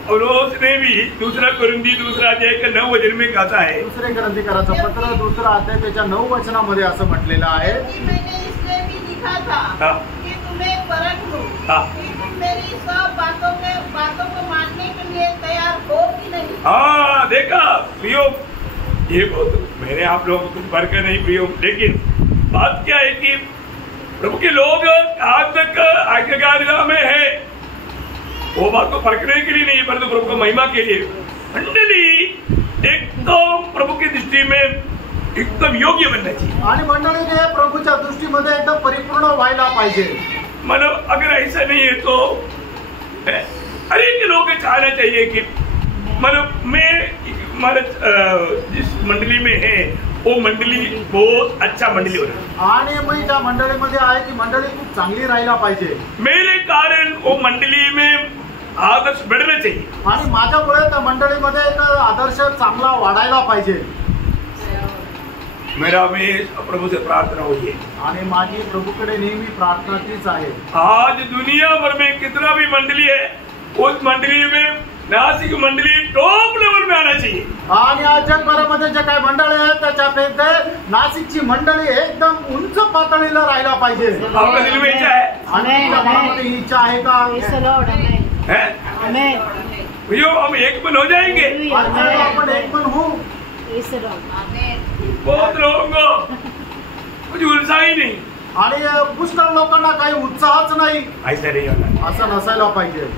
पौलुस ने भी दूसरा कुरिन्थी 2 अध्याय का 9 वचन में कहता है, दुसरे ग्रंथिकाराचं पत्र 2 अध्याय त्याच्या 9 वचनामध्ये असं म्हटलेलं आहे मैंने इसलिए भी लिखा था कि तुम्हें परख लूं कि तुम मेरी सब बातों को मानने के लिए तैयार हो कि नहीं। हाँ देखा प्रियो, ये बहुत मैंने आप लोगों को कुछ फर्क नहीं प्रियो, लेकिन बात क्या है कि प्रभु के लोग आज तक आज्ञाकारिता में है, वो बात को फरकने के लिए नहीं परंतु प्रभु को महिमा के लिए। मंडली एकदम प्रभु की दृष्टि में एकदम योग्य बनना चाहिए आणि मंडळीने प्रभूच्या दृष्टीमध्ये एकदम परिपूर्ण व्हायला पाहिजे। मतलब अगर ऐसा नहीं है तो हर एक लोग चाहना चाहिए कि मतलब मैं जिस मंडली में है वो मंडली बहुत अच्छा मंडली हो रही आणि मी त्या मंडळीमध्ये आहे की मंडळी खूप चांगली राहायला पाहिजे। मेरे कारण वो मंडली में आदर्श बढ़ना चाहिए आणि माझ्यामुळे त्या मंडळीमध्ये एक आदर्श चांगला वाढायला पाहिजे। मेरा हमें प्रभु से प्रार्थना हुई है आणि माझी प्रभूकडे नेहमी प्रार्थना तीच आहे। आज दुनिया भर में कितना भी मंडली है उस मंडली में नासिक मंडली टॉप लेवल में आना चाहिए। आणि आज जगभरामध्ये जे काही मंडळी आहेत त्याच्यापैकी नाशिकची मंडळी एकदम उंच पातळीला राहायला पाहिजे। आपका दिल में इच्छा है? आणि तुमच्या मनामध्ये ही इच्छा आहे का? है? जो हम एक मन हो जाएंगे, आणि आपण एक मन होऊ। बहुत लोगों को कुछ उत्साह ही नहीं, आणि पुष्कळ लोकांना काही उत्साहच नाही। ऐसा नहीं होना। असं नसायला पाहिजे।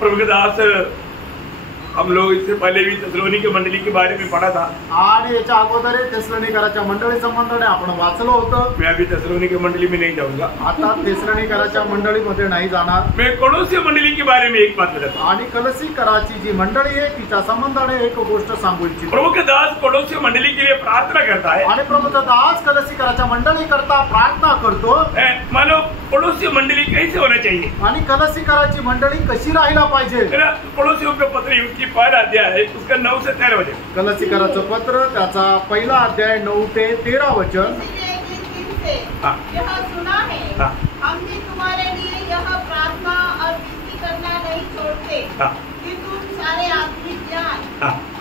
प्रभु के दास, हम लोग इससे पहले भी थेसलोनिके मंडली के बारे में पढ़ा था। आणि याच्या अगोदर थेसलोनिकराच्या मंडळी संबंधाने आपण वाचलं होतं। मैं अभी थेसलोनिके मंडली में नहीं जाऊंगा। आता थेसलोनिकराच्या मंडळीमध्ये नाही जाणार। मैं कोलोसी मंडली के बारे में एक बात बताता हूं। आणि कलसीकराची जी मंडळी आहे तिच्या संबंधाने एक गोष्ट सांगू इच्छितो। प्रभु के दास कोलोसी मंडली के लिए प्रार्थना करता है। आणि प्रभूचा दास कलसीकराच्या मंडळी करता प्रार्थना करतो। मानो कोलोसी मंडली कैसे होना चाहिए, आणि कलसीकराची मंडळी कशी राहायला पाहिजे। कोलोसियों के पत्र की पहला अध्याय उसका 9 से 13 वचन। कलसीकराचं पत्र त्याचा पहिला अध्याय 9 ते 13 वचन। यह सुना है, हमने तुम्हारे लिए यह प्रार्थना और विनती करना नहीं छोड़ते कि तुम सारे आत्मिक ज्ञान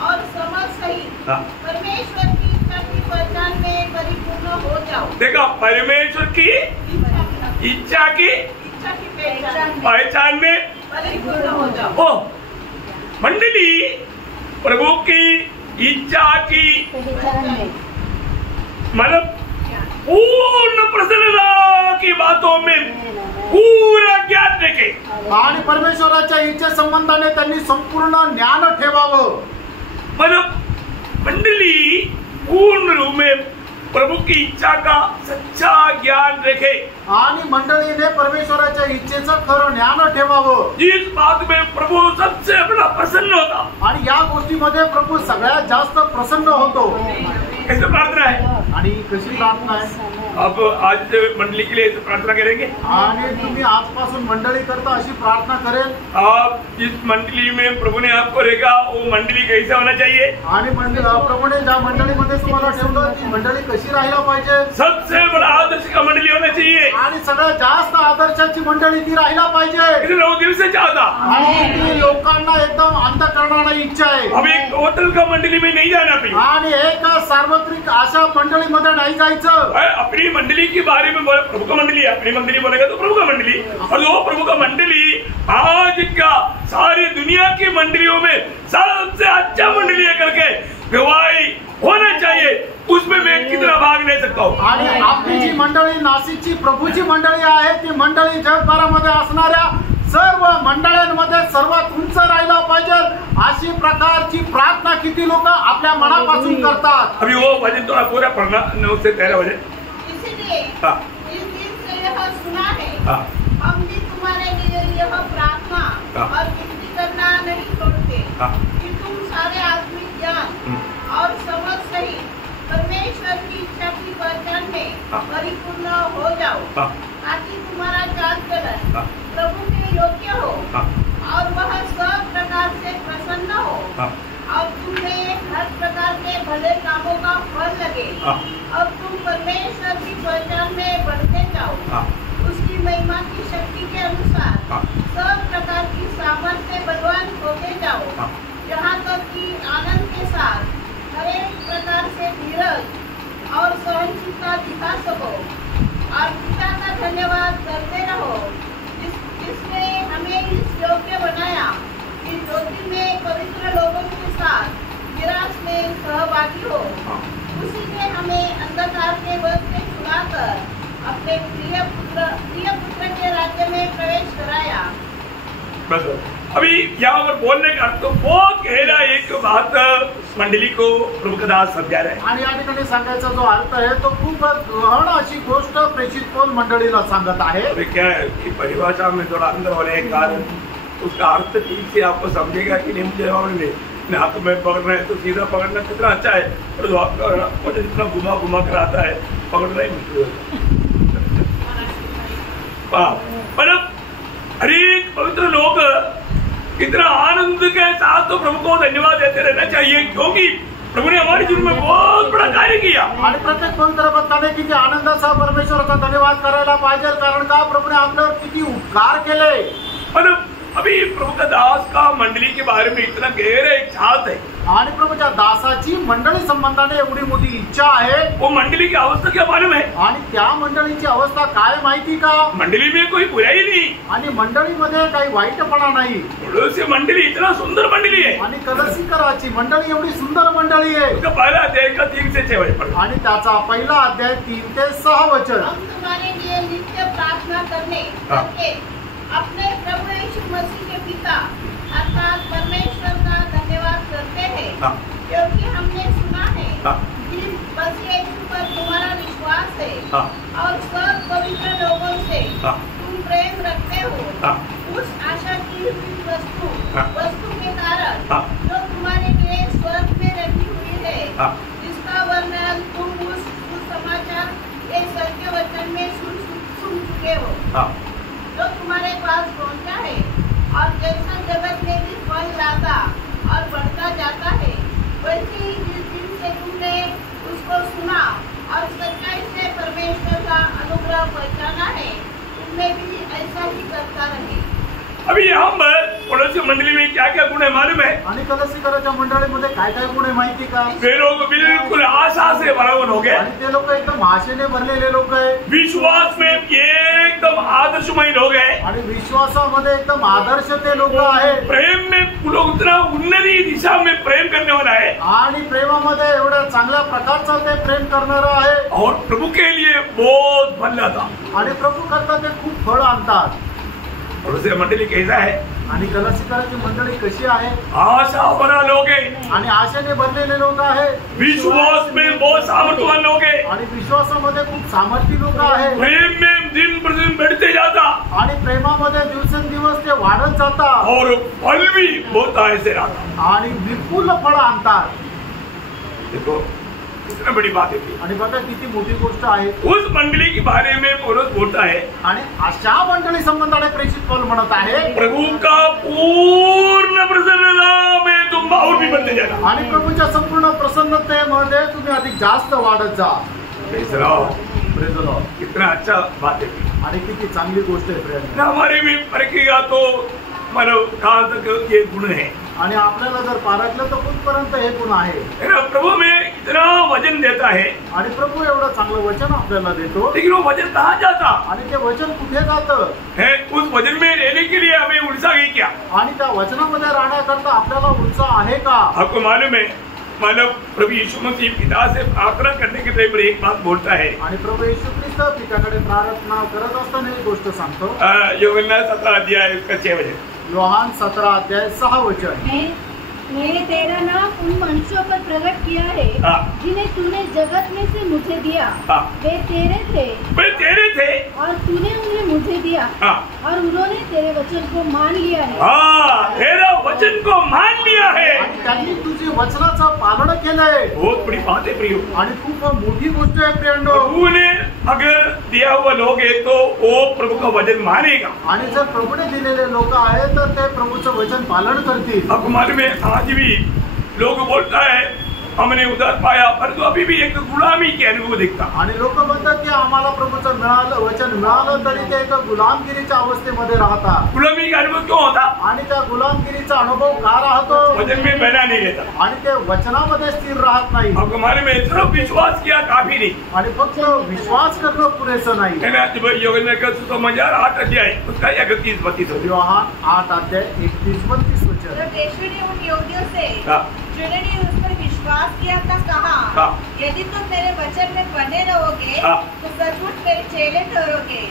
और समझ सहित परमेश्वर की इच्छा की पहचान में परिपूर्ण हो जाओ। देखा, परमेश्वर की इच्छा की पहचान में परिपूर्ण हो जाओ। ओ मंडली प्रभु की इच्छा की मतलब पूर्ण प्रसन्नता की बातों में पूरा ज्ञान रखे। आणि परमेश्वराच्या इच्छे संबंधाने त्यांनी संपूर्ण ज्ञान ठेवावं। मतलब मंडली पूर्ण रूप में प्रभु की इच्छा का सच्चा ज्ञान रखे। आणि मंडळीने परमेश्वराच्या इच्छेचं खरं ज्ञान ठेवावं। इस बात में प्रभु सबसे बड़ा प्रसन्न होता। आणि या गोष्टीमध्ये प्रभू सगळ्यात जास्त प्रसन्न होतो। कैसे प्रार्थना है? आणि कशी प्रार्थना आहे? अब आज से मंडली के लिए प्रार्थना करेंगे। आणि तुम्ही आजपासून मंडळी करता अशी प्रार्थना करेल। आप जिस मंडली में प्रभु ने आपको रखा वो मंडली कैसा होना चाहिए? आणि प्रभूने ज्या मंडळीमध्ये तुम्हाला ठेवलं ती मंडळी कशी राहायला पाहिजे? सबसे बड़ा आदर्श का मंडली होना चाहिए। आणि सगळ्यात जास्त आदर्शाची मंडळी ती राहायला पाहिजे। इतने लोग दिल से चाहता। आणि ती लोकांना एकदम अंतःकरणाने इच्छा आहे। हम एक होटल का मंडली में नहीं जाना चाहिए। आणि एक सार्वत्रिक अशा मंडळीमध्ये नाही जायचं। अपनी मंडली के बारे में बोले प्रभु का मंडली, अपनी मंडली बोलेगा तो प्रभु का मंडली, और वो प्रभु का मंडली आज का सारी दुनिया की मंडलियों में सबसे अच्छा मंडली है करके गवाही होना चाहिए। उसमें मैं कितना भाग ले सकता हूँ। आणि आपली जी मंडळी नाशिकची प्रभूची मंडळी आहे ती मंडळी जगभरामध्ये असणाऱ्या सर्व मंडळांमध्ये सर्वात उंच राहायला पाहिजे अशी प्रकारची प्रार्थना किती लोक आपल्या मनापासून करतात। अभी वो वचन थोड़ा पूरा पढ़ना 9 से 13 वचन। इसलिए इस दिन से यह सुना है, हमने तुम्हारे लिए यह प्रार्थना और विनती करना नहीं छोड़ते कि तुम सारे आत्मिक ज्ञान और समझ सहित परमेश्वर की इच्छा की पहचान में परिपूर्ण हो जाओ, ताकि तुम्हारा चाल चलन प्रभु के योग्य हो और वह सब प्रकार से प्रसन्न हो और तुम्हें हर प्रकार के भले कामों का फल लगे और तुम परमेश्वर की पहचान में बढ़ते जाओ, उसकी महिमा की शक्ति के अनुसार सब प्रकार की सामर्थ्य से बलवान होते जाओ, यहाँ तक कि आनंद के साथ हर एक प्रकार से धीरज और सहनशीलता दिखा सको और पिता का धन्यवाद करते रहो जिसने हमें इस योग्य बनाया कि ज्योति में पवित्र लोगों के साथ निराश में सहभागी हो। उसी ने हमें अंधकार के वक्त से छुड़ाकर अपने प्रिय पुत्र के राज्य में प्रवेश कराया। बस अभी यहाँ पर बोलने का अर्थ तो बहुत गहरा एक बात मंडली को प्रभु का दास समझा रहे हैं। आणि या ठिकाणी सांगायचा जो अर्थ आहे तो खूप गहन अशी गोष्ट प्रेषित पौल मंडळीला सांगत आहे। अभी क्या है कि परिभाषा में थोड़ा अंदर होने के कारण उसका अर्थ ठीक से आपको समझेगा कि नहीं मुझे जवाब नहीं। हाथ में पकड़ना है तो सीधा पकड़ना कितना अच्छा है, और आपका जितना घुमा घुमा कर आता है पकड़ना ही मुश्किल है। मतलब हर एक पवित्र लोग इतना आनंद के साथ तो प्रभु को धन्यवाद देते रहना चाहिए, क्योंकि प्रभु ने हमारे जीवन में बहुत बड़ा कार्य किया। आणि प्रत्येक पवित्र भक्ताने किती आनंदाचा परमेश्वराचा धन्यवाद करायला पाहिजे, कारण का प्रभूने आपल्यावर किती उपकार केले। पर अभी प्रभु का दास का मंडली के बारे में इतना गहरा एक चाहत है, आणि प्रभूच्या दासाची मंडळी संबंधाने एवढी मोठी इच्छा आहे। वो मंडली की अवस्था क्या मालूम है? आणि त्या मंडळीची अवस्था काय माहिती का? मंडली में कोई बुराई नहीं, आणि मंडळीमध्ये काही वाईटपणा नाही। पड़ोसी मंडली इतना सुंदर मंडली है, आणि कलसीकराची मंडळी एवढी सुंदर मंडळी आहे। उसका पहला अध्याय का 3 से 6 वचन पढ़ो। आणि त्याचा पहिला अध्याय 3 ते 6 वचन। हम तुम्हारे लिए नित्य प्रार्थना करके अपने प्रभु यीशु मसीह के पिता अर्थात परमेश्वर का धन्यवाद करते हैं, क्योंकि हमने सुना है कि मसीह यीशु पर तुम्हारा विश्वास है और सब पवित्र लोगों से तुम प्रेम रखते हो। उस आशा की हुई वस्तु के कारण जो तुम्हारे लिए स्वर्ग में रखी हुई है, जिसका वर्णन तुम उस समाचार के सत्य वचन में सुन चुके हो, जो तुम्हारे पास पहुंचा है और जैसा जगत में भी फल लाता और बढ़ता जाता है, वैसे ही जिस दिन से तुमने उसको सुना और सच्चाई से परमेश्वर का अनुग्रह पहचाना है, तुमने भी ऐसा ही करता रहे। अभी यहाँ पर पड़ोसी मंडली में क्या क्या गुण है मालूम है? आणि कलसीकराच्या मंडळीमध्ये काय काय गुण आहे माहिती का? वे लोग बिल्कुल आशा से भरपूर हो गए, आणि ते लोक एकदम आशेने भरलेले लोक आहे। विश्वास में एकदम आदर्शमय लोग हैं, आणि विश्वासामध्ये एकदम आदर्श ते लोक आहे। प्रेम में लोग उतना उन्नति दिशा में प्रेम करने वाला है, आणि प्रेमामध्ये एवढ्या चांगल्या प्रकारचं ते प्रेम करणारं आहे। और प्रभु के लिए बहुत फल लाता। आणि प्रभू करता ते खूप फळ आणतात। पड़ोसी मंडली कैसा है? आणि कलसीकराची मंडळी कशी आहे? आशा भरा लोग हैं, आणि आशेने भरलेले लोक आहे। विश्वास में बहुत सामर्थ्यवान लोग हैं, आणि विश्वासामध्ये खूप सामर्थ्य लोक आहे। प्रेम में दिन प्रतिदिन बढ़ते जाता आणि प्रेमामध्ये दिवसेंदिवस ते वाढत जातात और फल भी बहुत ऐसे रहा। आणि विपुल फळ आणतात। देखो कितना बड़ी बात है। आणि बघा किती मोठी गोष्ट आहे। उस मंडली के बारे में पौलुस बोलता है, आणि अशा मंडळी संबंधाने प्रेषित पौल म्हणत आहे, प्रभु का पूर्ण प्रसन्नता में तुम और भी बढ़ते जाना। आणि प्रभूच्या संपूर्ण प्रसन्नतेमध्ये तुम्ही अधिक जास्त वाढत जा। Praise the Lord. कितना अच्छा बात है आणि किती चांगली गोष्ट आहे फ्रेंड। हमारे भी परखेगा तो मानो कहाँ तक ये गुण है। आणि आपल्याला जर पारखलं तर कुठपर्यंत हे गुण आहे। प्रभु में इतना वचन देता है, आणि प्रभू एवढं चांगलं वचन आपल्याला देतो, लेकिन वो वचन कहाँ जाता आणि ते वचन कुठे जातं है? उस वचन में रहने के लिए हमें उत्साह है क्या? आणि त्या वचनामध्ये राहण्याकरता आपल्याला उत्साह आहे का? आपको मालूम है, मानव प्रभु यीशु मसीह पिता से प्रार्थना करने के टाइम पर एक बात बोलता है। आणि प्रभू येशू ख्रिस्त पित्याकडे प्रार्थना करत असताना ही गोष्ट सांगतो। यूहन्ना 17 अध्याय उसका 6 वचन। योहान 17 अध्याय 6 वचन। मैंने तेरा नाम उन मनुष्यों पर प्रकट किया है जिन्हें तूने जगत में से मुझे दिया। वे तेरे थे और तूने उन्हें मुझे दिया और उन्होंने तेरे वचन को मान लिया है। तेरा वचन को मान लिया है। आणि त्यांनी तुझी वचनाचं पालन केलंय। बहुत बड़ी बात है प्रियो, आणि खूप मोठी गोष्ट आहे प्रियंडो। प्रभु ने अगर दिया हुआ लोग है तो वो प्रभु का वचन मानेगा। आणि जर प्रभूने दिलेले लोक आहेत तर ते प्रभूचं वचन पालन करतील। आपको मालूम है, आज भी लोग बोलता है हमने उधार पाया, परंतु अभी भी एक गुलामी के अनुभव दिखता। आणि लोक म्हणतात की आम्हाला प्रभूचं वचन मिळालं तरी ते एक गुलामगिरीच्या अवस्थेमध्ये राहतात। गुलामी का अनुभव क्यों होता? आणि त्या गुलामगिरीचा अनुभव का राहतो? वचन में बना नहीं रहता आणि ते वचनामध्ये स्थिर राहत नाही। आपको मालूम है, सिर्फ विश्वास किया काफी नहीं, आणि फक्त विश्वास करणं पुरेसं नाही है ना। यूहन्ना का सुसमाचार 8 अध्याय उसका 31-32 योहान 8 अध्याय 31-32 वचन। जब यीशु ने उन यहूदियों से जिन्होंने उस पर विश्वास किया था कहा, यदि तुम मेरे वचन में बने रहोगे तो सचमुच मेरे चेले ठहरोगे,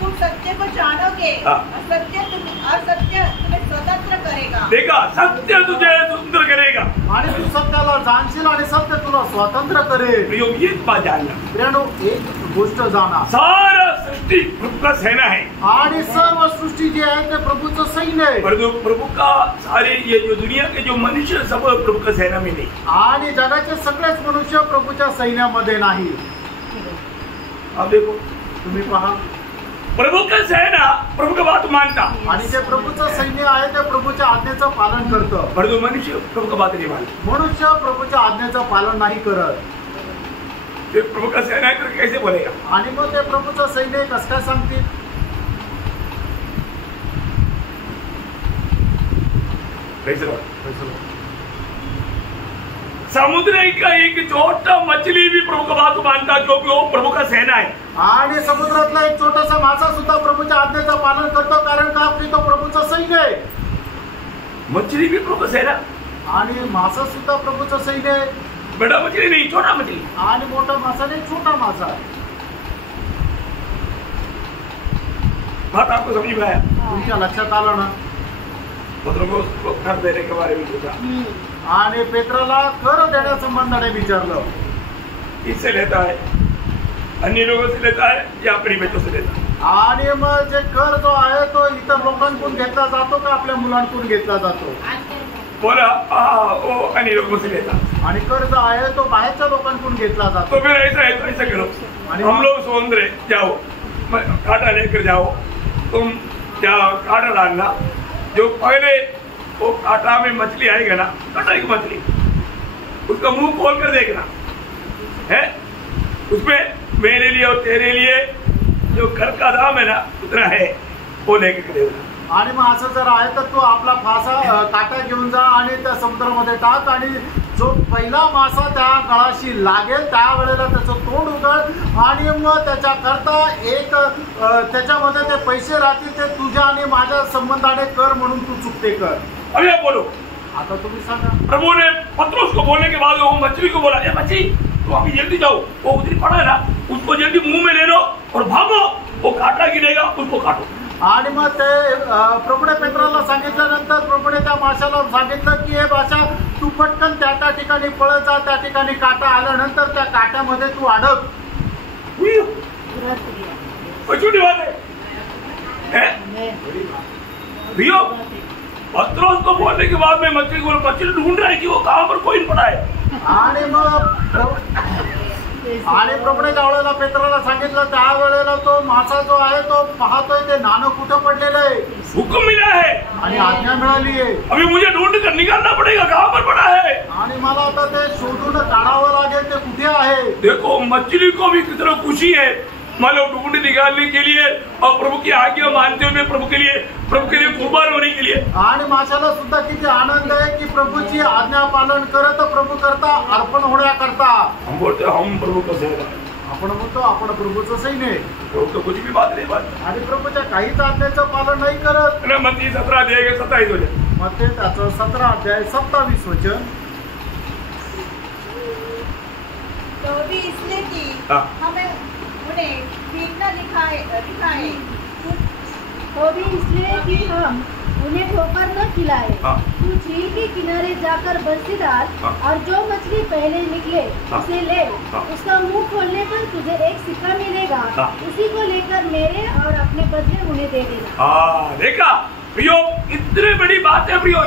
तुम सत्य को जानोगे और सत्य तुम्हें स्वतंत्र करेगा। देखा, सत्य तुझे स्वतंत्र करेगा। आणि तू सत्याला जाणशील आणि सत्य तुला स्वतंत्र करेल। ये बात जानना, प्रियनो एक गोष्ट जाणा, सारा सृष्टि प्रभु का सेना है आणि सर्व सृष्टी जी आहे ते प्रभूचं सैन्य आहे। प्रभु का सारे ये जो दुनिया के जो मनुष्य सब प्रभु का सेना में नहीं, आणि जगाचे सगळेच मनुष्य प्रभूच्या सैन्यामध्ये नाही। अब देखो, तुम्ही पहा, प्रभु का सेना प्रभु का बात मानता, आणि ते प्रभूचं सैन्य आहे ते प्रभूच्या आज्ञेचं पालन करतं, परंतु मनुष्य प्रभु का बात नहीं मानता। मनुष्य प्रभूच्या आज्ञेचं पालन नाही करत। ते प्रभु का सेना है तो कैसे बोलेगा? आणि मग ते प्रभूचं सैन्य कसं काय सांगतील? कैसे समुद्र का एक छोटा मछली भी प्रभु का बात मानता, क्योंकि वो प्रभु का सेना है। आणि समुद्रातला एक छोटासा मासा सुद्धा प्रभूच्या आज्ञेचं पालन करतो, कारण का की तो प्रभूचं सैन्य आहे। मछली भी प्रभु का सेना, आणि मासा सुद्धा प्रभूचं सैन्य आहे। बड़ा मछली नहीं, छोटा मछली। आणि मोठा मासा नाही, छोटा मासा। बात आपको समझ में आया? तुमच्या लक्षात आलं ना? पत्रों को कर देने के बारे में पूछा, आणि पेत्राला कर देण्यासंबंधाने विचारलं, किससे लेता है? अन्य लोगों से लेता है या अपनी बेटों से लेता है? आणि मग जे कर जो आहे तो इतर लोकांकडून घेतला जातो का आपल्या मुलांकडून घेतला जातो? बोला वो अन्य लोगों से लेता। आणि कर जो आहे तो बाहेरच्या लोकांकडून घेतला जातो। तो फिर ऐसा है तो ऐसा करो, हम लोग समुद्र जाओ, कांटा लेकर जाओ, तुम क्या कांटा डालना, जो पहले वो कांटा में मछली आएगा ना, कांटा की मछली, उसका मुंह खोल कर देखना है, उसमें मेरे लिए और तेरे लिए जो कर का दाम है ना उतना है, वो लेकर देना। आणि मग असं जर आहे तर तो आपला फासा काटा घेऊन जा आणि त्या समुद्रामध्ये टाक, आणि जो पहिला मासा त्या गळाशी लागेल त्यावेळेला त्याचं तोंड उघड, आणि मग त्याच्याकरता एक त्याच्यामध्ये ते पैसे राहतील, ते तुझ्या आणि माझ्या संबंधाने कर म्हणून तू चुकते कर। अभी आप बोलो। आता तुम्ही सांगा। प्रभु ने पत्रोस को बोलने के बाद वो मछली को बोला, ये मछली तो अभी जल्दी जाओ, वो उतरी पड़ा है ना, उसको जल्दी मुंह में ले लो और भागो, वो कांटा गिरेगा उसको काटो। आणि मग ते प्रभूने पेत्राला सांगितल्यानंतर प्रभूने त्या माशाला सांगितलं की हे माशा तू पटकन त्या ठिकाणी पळत जा, त्या ठिकाणी काटा आल्यानंतर त्या काट्यामध्ये तू अडक। छोटी बात है भैया, पत्रोस को बोलने के बाद में मछली ढूंढ रहा है कि वो कहाँ पर कोई पड़ा है। आणि प्रभूने ज्या वेळेला पेत्राला सांगितलं त्यावेळेला तो मासा जो आहे तो पाहतोय ते नाणं कुठं पडलेलं आहे। हुक्म मिला है आणि आज्ञा मिळाली आहे, अभी मुझे ढूंढ कर निकालना पड़ेगा कहाँ पर पड़ा है, आणि मला आता ते शोधून काढावं लागेल ते कुठे आहे। देखो मछली को भी कितना खुशी है, मानो ढूंढ निकालने के लिए और प्रभु की आज्ञा मानते हुए प्रभु के लिए कुर्बान होने के लिए। आणि माशाला सुद्धा किती आनंद आहे की प्रभूची आज्ञा पालन करत प्रभू करता अर्पण होण्याकरता। हम बोलते हम प्रभु का सेना, आपण म्हणतो आपण प्रभूचं सैन्य आहे, प्रभु तो कुछ भी बात नहीं बात, आणि प्रभूच्या काहीच आज्ञेचं पालन नाही करत। मत्ती 17:27 वचन, मत्ती त्याचं 17:27 वचन। तो भी इसलिए कि हमें उन्हें पीटना दिखाए, तो भी इसलिए कि हम उन्हें ठोकर न खिलाए। तू झील के किनारे जाकर बंसी डाल और जो मछली पहले निकले उसे ले, उसका मुंह खोलने पर तुझे एक सिक्का मिलेगा, उसी को लेकर मेरे और अपने बदले उन्हें दे देना। देखा प्रियो, इतनी बड़ी बात है प्रियो,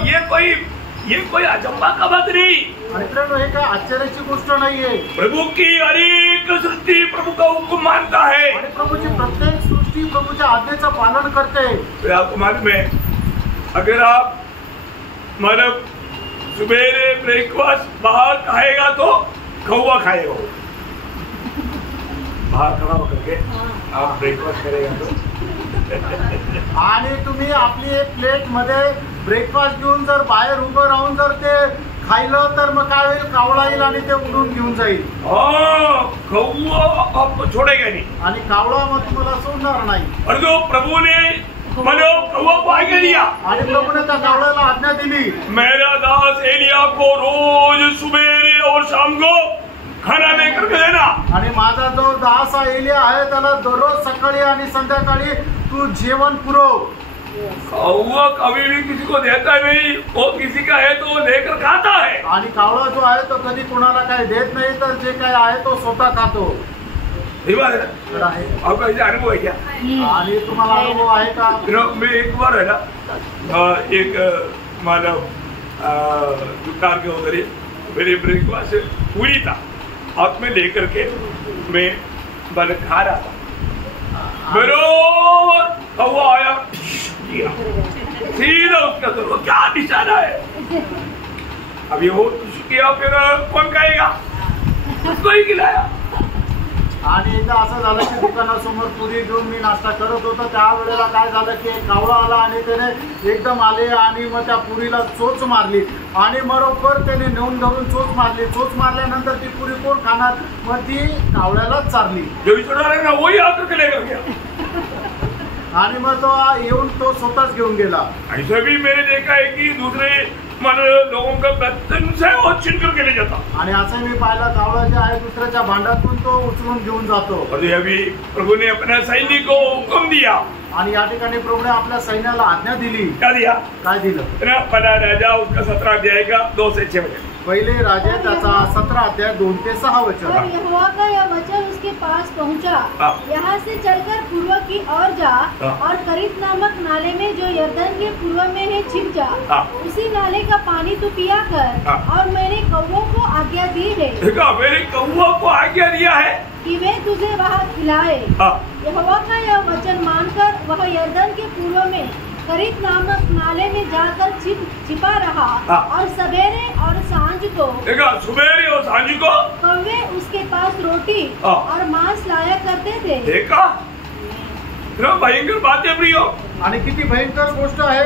ये कोई अचंबा का बात नहीं। मित्रांनो, हे काय आश्चर्याची गोष्ट नाहीये। प्रभु की अनेक सृष्टि प्रभु का हुक्म मानता है, आणि प्रभूची प्रत्येक सृष्टी प्रभूच्या आज्ञेचं पालन करते। तो आपको मालूम है, अगर आप मतलब सुबेरे ब्रेकफास्ट बाहर खाएगा तो कौवा खाएगा, बाहर खड़ा होकर के आप ब्रेकफास्ट करेगा तो आणि तुम्ही आपली एक प्लेट मध्ये ब्रेकफास्ट घेऊन जर बाहेर उभं राहून जर ते खायलं तर मग काय होईल, कावळा येईल आणि ते उडून घेऊन जाईल। कौवा आपको छोड़ेगा नहीं, आणि कावळा मग तुम्हाला सोडणार नाही। और जो प्रभु ने कौवा को आज्ञा दिया, आणि प्रभूने त्या कावळ्याला आज्ञा दिली, मेरा दास एलिया को रोज सुबेरे और शाम को खाना लेकर के देना। आणि माझा जो दास एलिया आहे त्याला दररोज सकाळी आणि संध्याकाळी तू जेवण पुरव। कौवा कभी भी किसी को देता नहीं, वो किसी का है तो वो लेकर खाता है। आणि कावळा जो आहे तो कधी कोणाला काही देत नाही, तर जे काय आहे तो स्वतः खातो। ही बात है, आपका ऐसा अनुभव है क्या? आणि तुम्हाला अनुभव आहे का? मैं एक बार है ना, एक मतलब दुकान के उधर मेरे ब्रेकफास्ट पूरी था, हाथ में लेकर के मैं बल खा रहा था, बरोबर कौवा आया, सीधा निशाना है। अब ये हो तुझ किया फिर कौन खाएगा? उसको ही खिलाया। आणि एकदा असं झालं की दुकानासमोर पुरी घेऊन मी नाश्ता करत होतो, त्यावेळेला काय झालं की एक कावळा आला आणि त्याने एकदम आले आणि मग त्या पुरीला चोच मारली आणि बरोबर त्याने नेऊन धरून चोच मारली. चोच मारल्यानंतर ती पुरी कोण खाणार? मग ती कावळ्यालाच चारली. वही आकर लेकर गया आणि मग तो येऊन तो स्वतःच घेऊन गेला. ऐसा भी मैंने देखा है कि दूसरे लोगों का बर्तन से वो छीन कर के ले जाता. आणि असं मी पाहिलं कावळा जे आहे दुसऱ्याच्या भांड्यातून तो उचलून घेऊन जातो. और अभी प्रभु ने अपने सैनिक को हुक्म दिया आणि या ठिकाणी प्रभूने आपल्या सैन्याला आज्ञा दिली. क्या दिया? काय दिलं? पहला राजा उसका 17 अध्याय का 2 से 6 वचन. पहिले राजा त्याचा 17 अध्याय 2 ते 6 वचन. और यहोवा का यह वचन उसके पास पहुंचा, यहाँ से चलकर पूर्व की ओर जा और करीत नामक नाले में जो यरदन के पूर्व में है छिप जा. उसी नाले का पानी तू पिया कर. और मैंने कौवों को आज्ञा दी है. मेरे कौवों को आज्ञा दिया है कि वे तुझे वहाँ खिलाए. यहोवा का यह वचन मानकर वह यरदन के पूर्व में करीत नामक नाले में जाकर छिपा रहा. और सवेरे और सांझ को सुबेरे और सांझ को कौवे उसके पास रोटी और मांस लाया करते थे. देखा भयंकर बात है प्रियो. आणि किती भयंकर गोष्ट आहे.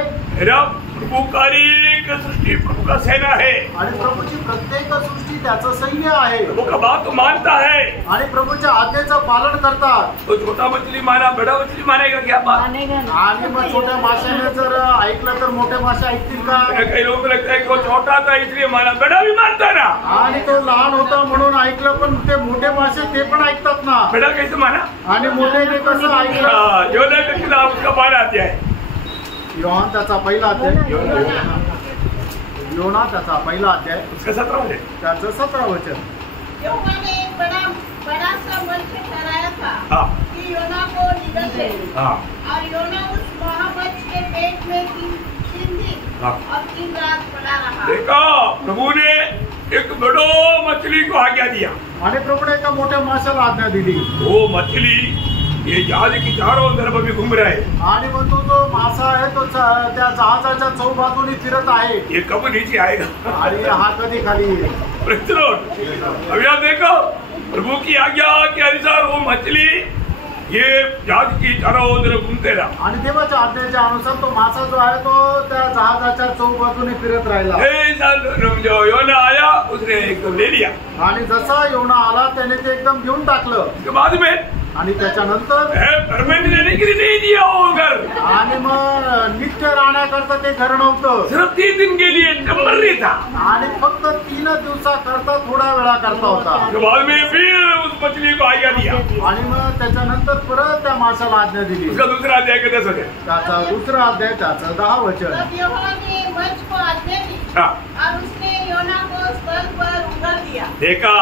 प्रभु कार्य सृष्टी प्रभु का सेना है. आणि प्रभूची प्रत्येक सृष्टी त्याचं सैन्य आहे. प्रभु का बात मानता है आणि प्रभूच्या आज्ञेचं पालन करतात. तो छोटा मछली माना बड़ा मछली मानेगा क्या बात? आणि मग छोट्या माशाने जर ऐकलं तर मोठे मासे ऐकतील का? काही लोक लगता है कि वो छोटा था इसलिए माना, बड़ा भी मानता ना. आणि तो लहान होता म्हणून ऐकलं, पण ते मोठे मासे ते पण ऐकतात ना. बड़ा कैसे माना? आणि मोठे कसं ऐकलं? योना का खिलाफ उसका पाना आता है. योहान त्याचा पहिला अध्याय. योना त्याचा पहिला अध्याय उसका 17 वचन. त्याचं 17 वचन. यहोवा ने एक बड़ा सा मत्स्य ठहराया था कि योना को निगल ले. और योना उस महामत्स्य के पेट में 3 दिन और 3 रात पड़ा रहा. देखा प्रभु ने एक बड़ो मछली को आज्ञा दिया. आणि प्रभूने एका मोठ्या माशाला आज्ञा दिली. वो मछली ये जहाज की चारों तरफ अभी घूम रहा है. आणि मग तो जो मासा आहे तो त्या जहाजाच्या चौबाजूनी फिरत आहे. ये कब नीचे आएगा? आणि हा कधी खाली येईल? अब यहाँ देखो प्रभु की आज्ञा के अनुसार वो मछली ये जहाज की चारों तरफ घूमते रहा. आणि देवाच्या आज्ञेच्या अनुसार तो मासा जो आहे तो त्या जहाजाच्या चौबाजूनी फिरत राहिला. जो योना आया उसने एकदम ले लिया. आणि जसा योना आला त्याने ते एकदम घेऊन टाकलं. उसके बाद में आणि त्याच्यानंतर परमानेंट रहने के लिए नहीं दिया वो घर. आणि मग नित्य राहण्याकरता ते घर नव्हतं. सिर्फ 3 दिन के लिए टेम्पररी था. आणि फक्त 3 दिवसाकरता थोडा वेळा करता होता. बाद में फिर उस मछली को आज्ञा दिया. आणि मग त्याच्यानंतर परत त्या माशाला आज्ञा दिली. उसका दूसरा अध्याय का 10 वचन. त्याचा दुसरा अध्याय त्याचं 10 वचन. तब यहोवा ने मत्स्य को आज्ञा दी और उसने योना को स्थल पर उगल दिया. देखा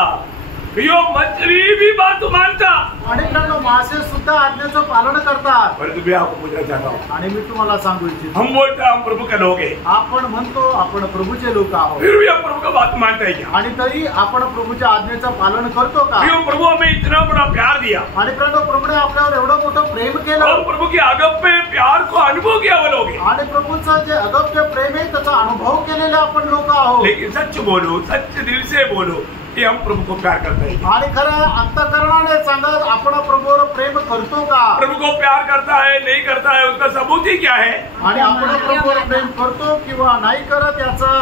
प्रियो मछली भी बात मानता. आणि मित्रांनो मासे सुद्धा आज्ञेचं पालन करतात. परंतु मैं आपको पूछना चाहता हूँ, आणि मी तुम्हाला सांगू इच्छितो, हम बोलते हैं हम प्रभु के लोग हैं. आपण म्हणतो आपण प्रभूचे लोक आहोत. फिर भी हम प्रभु का बात मानते हैं क्या? आणि तरी आपण प्रभूच्या आज्ञेचं पालन करतो का? क्यों प्रभु हमें इतना बड़ा प्यार दिया. आणि मित्रांनो प्रभूने आपल्यावर एवढं मोठं प्रेम केलं. हम प्रभु के अगप्य प्यार को अनुभव किया वो लोग हैं. आणि प्रभूचं जे अगप्य प्रेम आहे त्याचा अनुभव केलेले आपण लोक आहोत. लेकिन सच बोलो, सच दिल से बोलो कि हम प्रभु को प्यार करते हैं. आणि खरं अंतःकरणाने सांगत आपण प्रभूवर प्रेम करतो का? प्रभु को प्यार करता है नहीं करता है उसका सबूत ही क्या है? आणि आपण प्रभूवर प्रेम करतो किंवा नाही करत याचा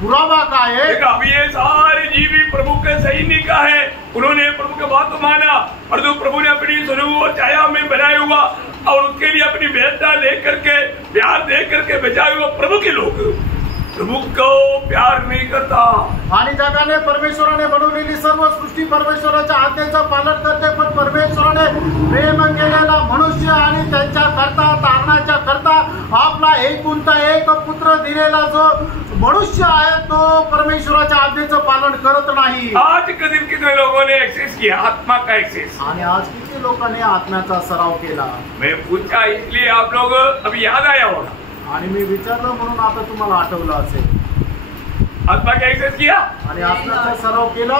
पुरावा काय है? अब ये सारे जीवी प्रभु के सैनिक है. उन्होंने प्रभु के बात माना और जो प्रभु ने अपनी स्वरूप छाया में बनाया हुआ और उसके लिए अपनी बेटा लेकर के प्यार दे करके बचाए हुआ प्रभु के लोग प्रभु को प्यार नहीं करता. आणि जगाने परमेश्वराने बनवलेली सर्व सृष्टी परमेश्वराच्या आज्ञेचं पालन करते, पण परमेश्वराने प्रेम केलेला मनुष्य आणि त्यांच्या करता तारणाच्या करता आपला एकुलता एक पुत्र दिलेला जो मनुष्य आहे तो परमेश्वराच्या आज्ञेचं पालन करत नाही. आज के दिन कितने लोगों ने एक्सेस किया आत्मा का एक्सेस? आणि आज किती लोकांनी आत्म्याचा सराव केला? मैं पूछा इसलिए आप लोग अभी याद आया होगा. आणि मी विचारलं म्हणून आता तुम्हाला आठवलं असेल. आत्मा का एक्सेस किया आणि आत्म्याचा सराव केला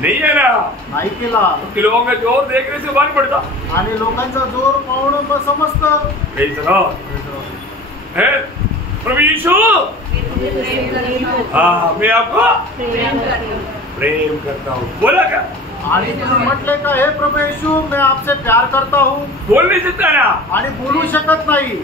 नहीं है ना? नाही केला. लोगों का जोर देखने से बात पड़ता आणि लोकांचा जोर पाहून समजतं. है प्रभु यीशु हाँ, मैं आपको प्रेम करता हूँ। बोला क्या? आणि तुम्ही म्हटले का हे प्रभू येशू मैं आपसे प्यार करता हूँ? बोल नहीं सकता ना, आणि बोलू शकत नाही,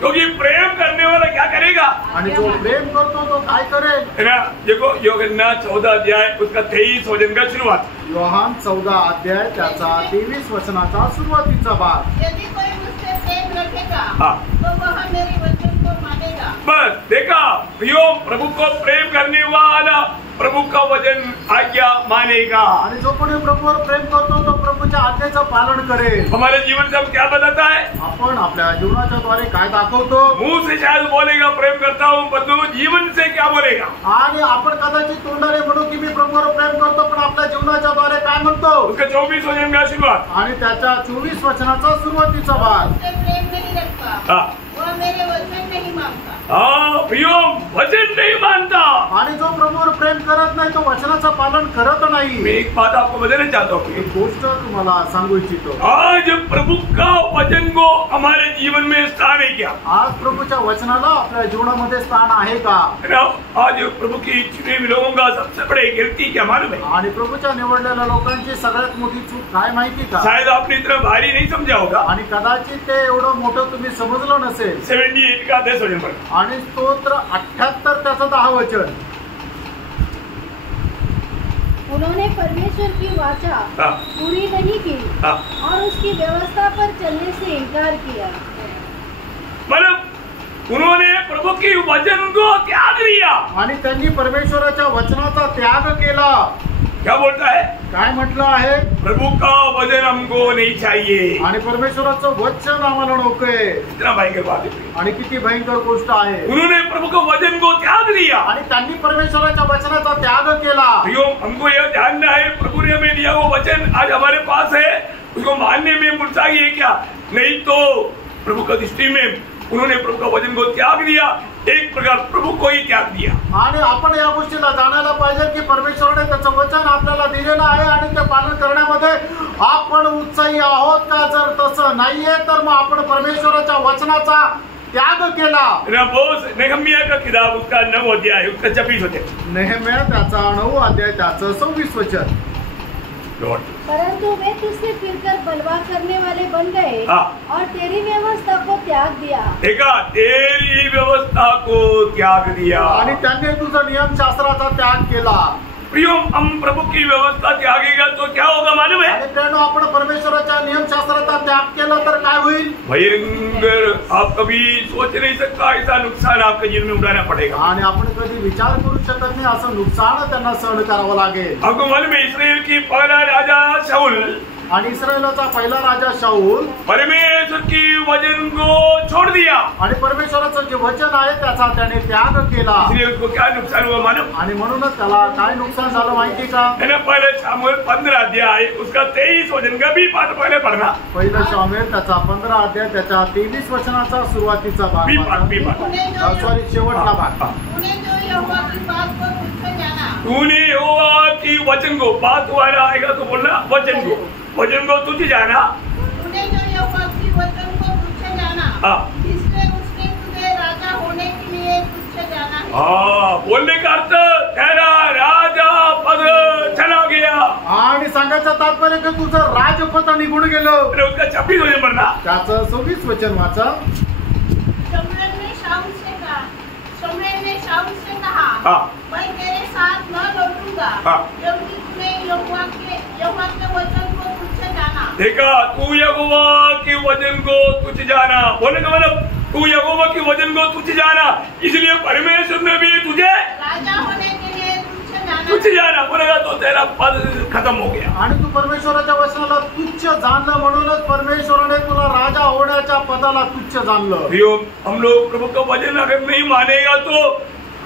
क्योंकि प्रेम करने वाला क्या करेगा? आणि जो प्रेम करतो तो काय करेल? है ना? देखो योहन्ना 14 अध्याय उसका 23 वचन का शुरुआत। योहान 14 अध्याय त्याचा 23 वचनाचा सुरुवातीचा भाग। यदि कोई मुझसे प्रेम रखेगा हाँ। तो वह मेरे वचन को मानेगा। बस देखा प्रियो, प्रभु को प्रेम करने वाला प्रभु का वचन आज्ञा मानेगा। आणि जो कोणी प्रभूवर प्रेम करतो तो प्रभूच्या आज्ञेचं पालन करेल। हमारे जीवन से हम क्या बताता है? आपण आपल्या जीवनाच्या द्वारे काय दाखवतो? मुंह से शायद बोलेगा प्रेम करता हूँ, परंतु जीवन से क्या बोलेगा? आणि आपण कदाचित तोंडाने म्हणू की मी प्रभूवर प्रेम करतो, पण आपल्या जीवनाच्या द्वारे काय म्हणतो? उसका 24 वचन का शुरुआत। आणि त्याच्या 24 वचनाचा सुरुवातीचा भाग। मुझसे प्रेम नहीं रखता हाँ वह मेरे वचन नहीं मानता। हाँ प्रियो, वचन नहीं मानता। आणि जो प्रभूवर प्रेम करत नाही तो वचनाचं पालन करत नाही। मैं एक बात आपको बताना चाहता हूँ, एक गोष्ट तुम्हाला सांगू इच्छितो। आज प्रभु का वचन को हमारे जीवन में स्थान है क्या? आज प्रभूच्या वचनाला आपल्या जीवनामध्ये स्थान आहे का? आज प्रभु की चुने हुए लोगों का सबसे बड़ी गलती क्या मालूम है? आणि प्रभूच्या निवडलेल्या लोकांची सगळ्यात मोठी चूक काय माहिती का? शायद आपने इतना भारी नहीं समझा होगा। आणि कदाचित ते एवढं मोठं तुम्ही समजलं नसेल। 78 का 10 वचन पर आणि स्तोत्र 78 त्याचं 10 वचन। उन्होंने परमेश्वर की वाचा पूरी नहीं की और उसकी व्यवस्था पर चलने से इनकार किया। मतलब उन्होंने प्रभु की वचन को त्याग दिया। आणि त्यांनी परमेश्वराच्या वचनाचा त्याग केला। क्या बोलता है? काय म्हटलं आहे? प्रभु का वचन हमको नहीं चाहिए। आणि परमेश्वराचं वचन आम्हाला नकोय। इतना भयंकर बात है। आणि किती भयंकर गोष्ट आहे। उन्होंने प्रभु का वचन को त्याग दिया आणि त्यांनी परमेश्वराच्या वचनाचा त्याग केला। हमको यह जानना है प्रभु ने हमें दिया वो वचन आज हमारे पास है, उसको मानने में मुर्चाई है क्या? नहीं तो प्रभु का दृष्टि में उन्होंने प्रभु का वचन को त्याग दिया, एक प्रकार प्रभु को ही त्याग दिया। आणि आपण या गोष्टीला जाणायला पाहिजे की परमेश्वराने त्याचं वचन आपल्याला दिलेलं आहे आणि ते पालन करण्यामध्ये आपण उत्साही आहोत का? जर तसं नाहीये तर मग आपण परमेश्वराच्या वचनाचा त्याग केला। नेहमिया का किताब उसका 9 अध्याय उसका 26 वचन। नेहमिया त्याचा 9 अध्याय त्याचं 26 वचन। परंतु वे तुझसे फिरकर बलवा करने वाले बन गए और तेरी व्यवस्था को त्याग दिया। देखा, तेरी व्यवस्था को त्याग दिया आणि त्यांनी तुझा नियम शास्त्राचा त्याग केला। प्रियो, हम प्रभु की व्यवस्था त्यागेगा तो क्या होगा मालूम है? आणि प्रेरणा आपण परमेश्वराच्या नियम शास्त्राचा त्याग केला तर काय होईल? भयंकर, आप कभी सोच नहीं सकता ऐसा नुकसान आपके जीवन में उठाना पड़ेगा। आणि आपण कधी विचार करू शकत नाही असं नुकसान त्यांना सहन करावं लागेल। आपको मालूम है इस्राएल की पहला राजा शाऊल आणि इस्रायलचा पहिला राजा शाऊल परमेश्वर की वचन को छोड़ दिया आणि परमेश्वराचं जे वचन आहे त्याचा त्याने त्याग केला। इसलिए उसको क्या नुकसान हुआ मालूम? आणि म्हणूनच त्याला काय नुकसान झालं माहिती का? पहले शामुएल 15 अध्याय उसका 23 वचन का भी पाठ पहले पढ़ना। पहिला शामुएल त्याचा 15 अध्याय त्याच्या 23 वचनाचा सुरुवातीचा भाग। सॉरी, शेवटचा भाग। तूने जो यहोवा की बात को तुच्छ जाना। तूने यहोवा की वचन को, बात वाला आएगा तो बोलना वचन को तुझ जाना। तूने जो यहोवा की वचन को तुच्छ जाना, इसलिए उसने तुझे राजा होने के लिए तुच्छ जाना है। बोलने का अर्थ तेरा राजा पद चला गया। आणि सांगायचं तात्पर्य की तुझं राजपद निघून गेलं। उसका 26 वचन पढ़ना। त्याचं 26 वचन वाचा। शमूएल ने शाऊल से कहा, मैं तेरे साथ न लौटूंगा क्योंकि तूने यहोवा के वचन को तुच्छ जाना। देखा, तू यहोवा के वचन को तुच्छ जाना, बोलने का मतलब तू यहोवा के वचन को तुच्छ जाना, इसलिए परमेश्वर ने भी तुझे राजा होने के लिए तुच्छ जाना बोलेगा तो तेरा पद खत्म हो गया। आणि तू परमेश्वराच्या वचनाला तुच्छ जाणलं म्हणूनच परमेश्वराने तुला राजा होण्याच्या पदाला तुच्छ जाणलं। हम लोग प्रभु का वचन अगर नहीं मानेगा तो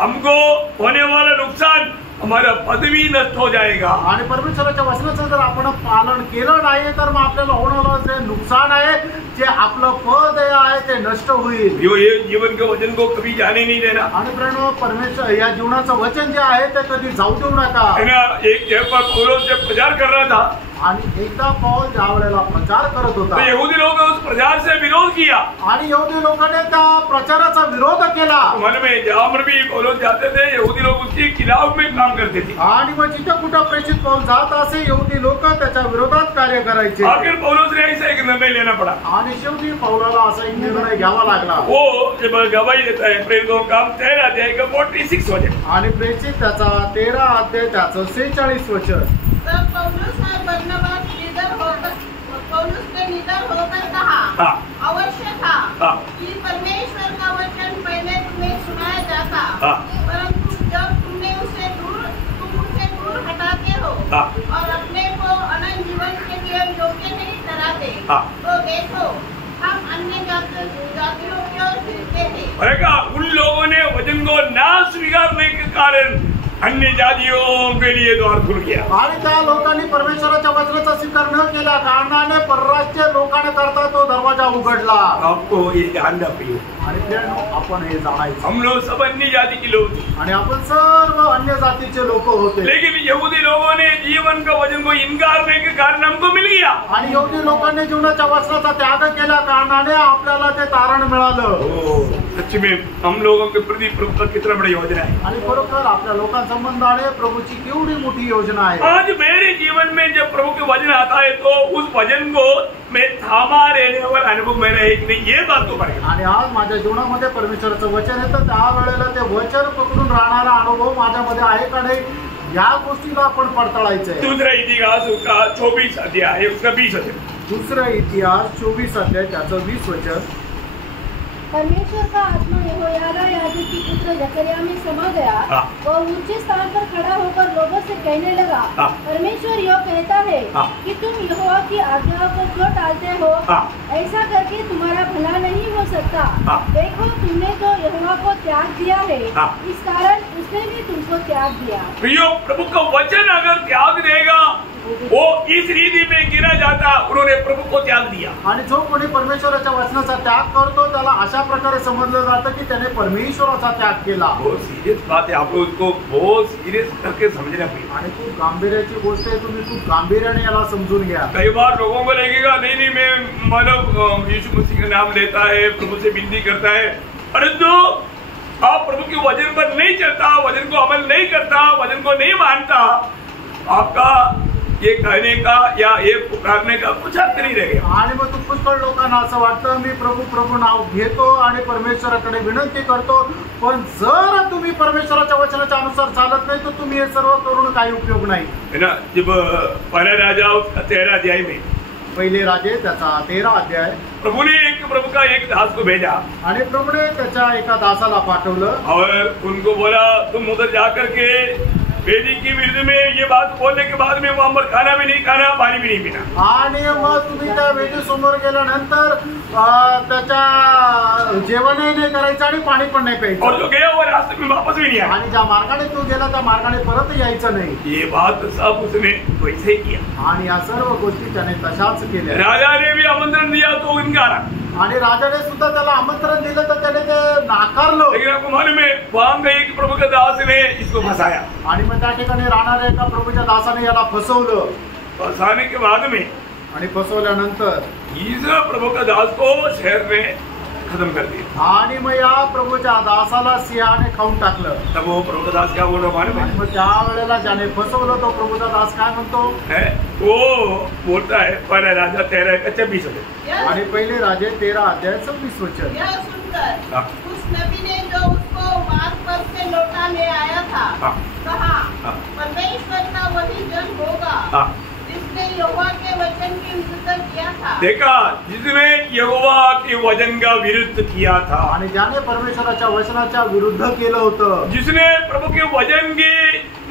हमको होने वाला नुकसान हमारा पद भी नष्ट हो जाएगा। आणि परमेश्वराच्या वचनाचं जर आपण पालन केलं नाही तर मग आपल्याला होणारं जे नुकसान आहे, जे आपलं पद आहे ते नष्ट होईल। ये जीवन के वचन को कभी जाने नहीं देना। आणि प्रेरणा, परमेश्वर या जीवनाचं वचन जे आहे ते कधी जाऊ देऊ नका। है ना, एक जगह पर पौलुस जब प्रचार कर रहा था आणि एकदा पौल ज्या वेळेला प्रचार करत होता, तो यहूदी लोग उस प्रचार से विरोध किया आणि यहूदी लोकांनी त्या प्रचाराचा विरोध केला. मन में जहाँ पर भी पौलुस जाते थे यहूदी लोग उसके खिलाफ में काम करते थे. आणि मग जिथे कुठं प्रेषित पौल जात असे यहूदी लोक त्याच्या विरोधात कार्य करायचे. आखिर पौलुस ने ऐसा एक निर्णय लेना पड़ा. आणि शेवटी पौलाला असा एक निर्णय घ्यावा लागला. वो जब गवाही देता है प्रेरितों का काम 13 अध्याय का 46 वचन, आणि प्रेषित त्याचा 13 अध्याय त्याचं 46 वचन. तब पौलुस और बरनबास पौलुस ने निडर होकर कहा, अवश्य था कि परमेश्वर का वचन पहले तुम्हें सुनाया जाता, परंतु जब तुम उसे दूर हटाते हो और अपने को अनंत जीवन के लिए योग्य नहीं ठहराते, तो देखो हम अन्य जातियों की ओर फिरते थे. उन लोगों ने वचन को ना स्वीकारने के कारण अन्य जातियों के लिए द्वार खुल गया. आणि त्या लोकांनी परमेश्वराच्या वचनाचा स्वीकार न केल्या कारणाने परराष्ट्रीय लोकांना करता तो दरवाजा उघडला. आपको ये जानना प्रिय, आणि आपण हे जाणायचं, हम लोग सब अन्य जाति के लोग थे, आणि आपण सर्व अन्य जातीचे लोक होते. लेकिन यहूदी लोगों ने जीवन का वचन को इनकार करने के कारण हमको मिल गया. आणि यहूदी लोकांनी जीवनाच्या वचनाचा त्याग केल्या कारणाने आपल्याला ते तारण मिळालं. सच में हम लोगों के प्रति प्रभु का कितना बड़ी योजना है. आणि बरोबर आपल्या लोकांसंबंधाने प्रभूची केवढी मोठी योजना आहे. आज मेरे जीवन में जब प्रभु के वचन आता है तो उस वचन को मैं थामा रहने वाला अनुभव मेरा है कि नहीं, ये बात तो पड़ेगा. आणि आज माझ्या जीवनामध्ये परमेश्वराचं वचन येतं, त्यावेळेला ते वचन पकडून राहणारा अनुभव माझ्यामध्ये आहे का नाही, या गोष्टीला आपण पडताळायचं आहे. दूसरा इतिहास उसका 24 अध्याय उसका 20 वचन. दुसरा इतिहास 24 अध्याय त्याचं 20 वचन. परमेश्वर का आत्मा यहोयादा याजक की पुत्र जकरिया में समा गया. वह ऊंचे स्थान पर खड़ा होकर लोगों से कहने लगा, परमेश्वर यह कहता है कि तुम यहोवा की आज्ञाओं को क्यों टालते हो? ऐसा करके तुम्हारा भला नहीं हो सकता. देखो तुमने तो यहोवा को त्याग दिया है, इस कारण उसने भी तुमको त्याग दिया. प्रियो, प्रभु का वचन अगर त्याग देगा वो इस रीति में गिरा जाता. उन्होंने प्रभु को त्याग दिया. आणि जो कोणी परमेश्वराच्या वचनाचा त्याग करतो त्याला अशा प्रकारे समजलं जातं की त्याने परमेश्वराचा त्याग केला. बहुत सीरियस बात है, आप लोग इसको बहुत सीरियस करके समझना पड़ेगा. आणि खूप गांभीर्याची गोष्ट आहे, तुम्ही खूप गांभीर्याने याला समजून घ्या. कई बार लोगों को लगेगा नहीं मैं मानव यीशु मसीह का नाम लेता है, प्रभु से विनती करता है, परंतु आप प्रभु के वचन पर नहीं चलता, वचन को अमल नहीं करता, वचन को नहीं मानता, आपका ये कहने का या ये पुकारने का कुछ अर्थ नहीं रहेगा. आणि मग तू पुष्कळ लोकांना असं वाटतं मी प्रभू नाव घेतो आणि परमेश्वराकडे विनंती करतो, पण जर तुम्ही परमेश्वराच्या वचनाच्या अनुसार चालत नाही तर तुम्ही हे सर्व करून काही उपयोग नाही. है ना. जब पहला राजा उसका 13 अध्याय में, पहिले राजे त्याचा 13 अध्याय, प्रभु का एक दास को भेजा आणि प्रभूने त्याच्या एका दासाला पाठवलं और उनको बोला तुम उधर जाकर के वेदी की विरुद्ध में ये बात बोलने के बाद में वहां पर खाना भी नहीं खाना, पानी भी नहीं पीना. आणि मग तुम्ही त्या वेदी समोर गेल्यानंतर त्याच्या जेवणही नाही करायचं आणि पाणी पण नाही प्यायचं. और जो गया वो रास्ते में वापस भी नहीं आया. आणि ज्या मार्गाने तू गेला त्या मार्गाने परत यायचं नाही. ये बात सब उसने वैसे ही किया. आणि या सर्व गोष्टी त्याने तशाच केल्या. राजा ने भी आमंत्रण दिया तो इनकारा. आणि राजाने सुद्धा त्याला आमंत्रण दिलं तर त्याने ते नाकारलं. लेकिन आपको मालूम है वहां गए एक प्रभु के दास ने इसको फंसाया. आणि मग त्या ठिकाणी राहणाऱ्या एका प्रभूच्या दासाने याला फसवलं. फंसाने के बाद में आणि फसवल्यानंतर इस प्रभु का दास को शहर में खत्म कर दिया. आणि मग या प्रभूच्या दासाला सिंहाने खाऊन टाकलं. तब वो प्रभु का दास क्या बोल रहा है? मग त्या वेळेला ज्याने फसवलं तो प्रभूचा दास काय म्हणतो? वो बोलता है पहला राजा 13 का 26 वचन. आणि पहिले राजे 13 अध्याय 26 वचन. यह सुनकर उस नबी ने जो उसको मार्ग पर से लौटा ले आया था कहा, परमेश्वर का वही जन होगा जिसने यहोवा के वचन के विरुद्ध किया था. देखा, जिसने यहोवा के वचन का विरुद्ध किया था. आणि ज्याने परमेश्वराच्या वचनाच्या विरुद्ध केलं होतं. जिसने प्रभु के वचन के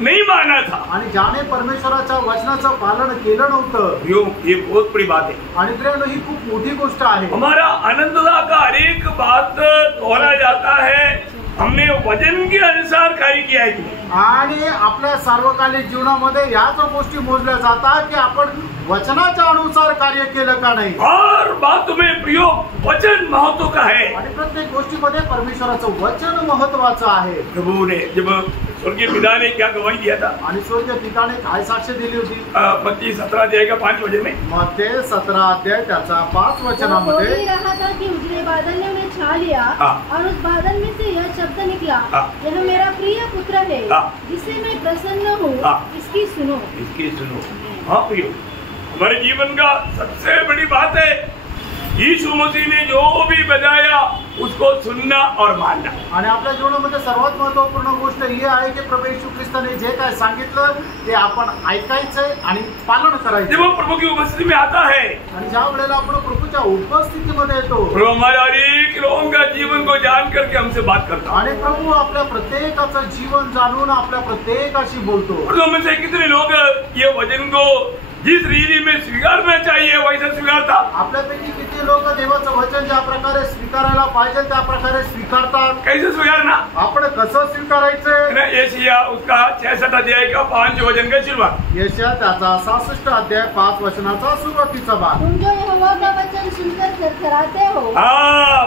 नहीं माना था. आणि ज्याने परमेश्वराच्या वचनाचं पालन केलं नव्हतं. ये बहुत बड़ी बात है. आणि प्रियांनो ही खूप मोठी गोष्ट आहे. हमारा आनंददा का हर एक बात तोला जाता है हमने वचन के अनुसार कार्य किया है. आणि आपल्या सार्वकालिक जीवनामध्ये याच गोष्टी मोजल्या जातात की आपण वचनाच्या अनुसार कार्य केलं का नाही. और बात में प्रियो वचन महत्व का है. आणि प्रत्येक गोष्टीमध्ये परमेश्वराचं वचन महत्वाचं आहे. प्रभु ने जब स्वर्गीय पिता ने क्या गवाही दिया था? आणि स्वर्गीय पिताने काय साक्ष दिली होती? मत्ती 17 अध्याय का 5 वचन में, मत्ती 17 अध्याय त्याचा 5 वचनामध्ये बोल ही रहा था कि उजले बादल ने उन्हें छा लिया और उस बादल में से यह शब्द निकला, यह मेरा प्रिय पुत्र है जिससे मैं प्रसन्न हूँ, इसकी सुनो। हाँ प्रियो, हमारे जीवन का सबसे बड़ी बात है यीशु मसीह ने जो भी बताया उसको सुनना और मानना। आणि आपल्या जीवनामध्ये सर्वात महत्त्वपूर्ण गोष्ट ही आहे की प्रभू येशू ख्रिस्ताने जे काय सांगितलं ते आपण ऐकायचंय आणि पालन करायचं। जब वो प्रभु की उपस्थिति में आता है आणि ज्या वेळेला आपण प्रभूच्या उपस्थितीमध्ये येतो, प्रभु हमारे हर एक लोगों का जीवन को जान करके हमसे बात करता है। आणि प्रभू आपल्या प्रत्येकाचं जीवन जाणून आपल्या प्रत्येकाशी बोलतो। प्रभु में से कितने लोग ये वचन को जिस रीति में स्वीकारना चाहिए वैसा स्वीकारता? आपल्यापैकी किती लोक देवाचं वचन ज्या प्रकारे स्वीकारायला पाहिजे त्या प्रकारे स्वीकारतात? कैसे स्वीकारना? आपण कसं स्वीकारायचं? यशायाह उसका 66 अध्याय का 5 वचन का शुरुआत, यशायाह त्याचा 66 अध्याय 5 वचनाचा सुरुवातीचा भाग। तुम जो यहोवा का वचन सुनकर थरथराते हो।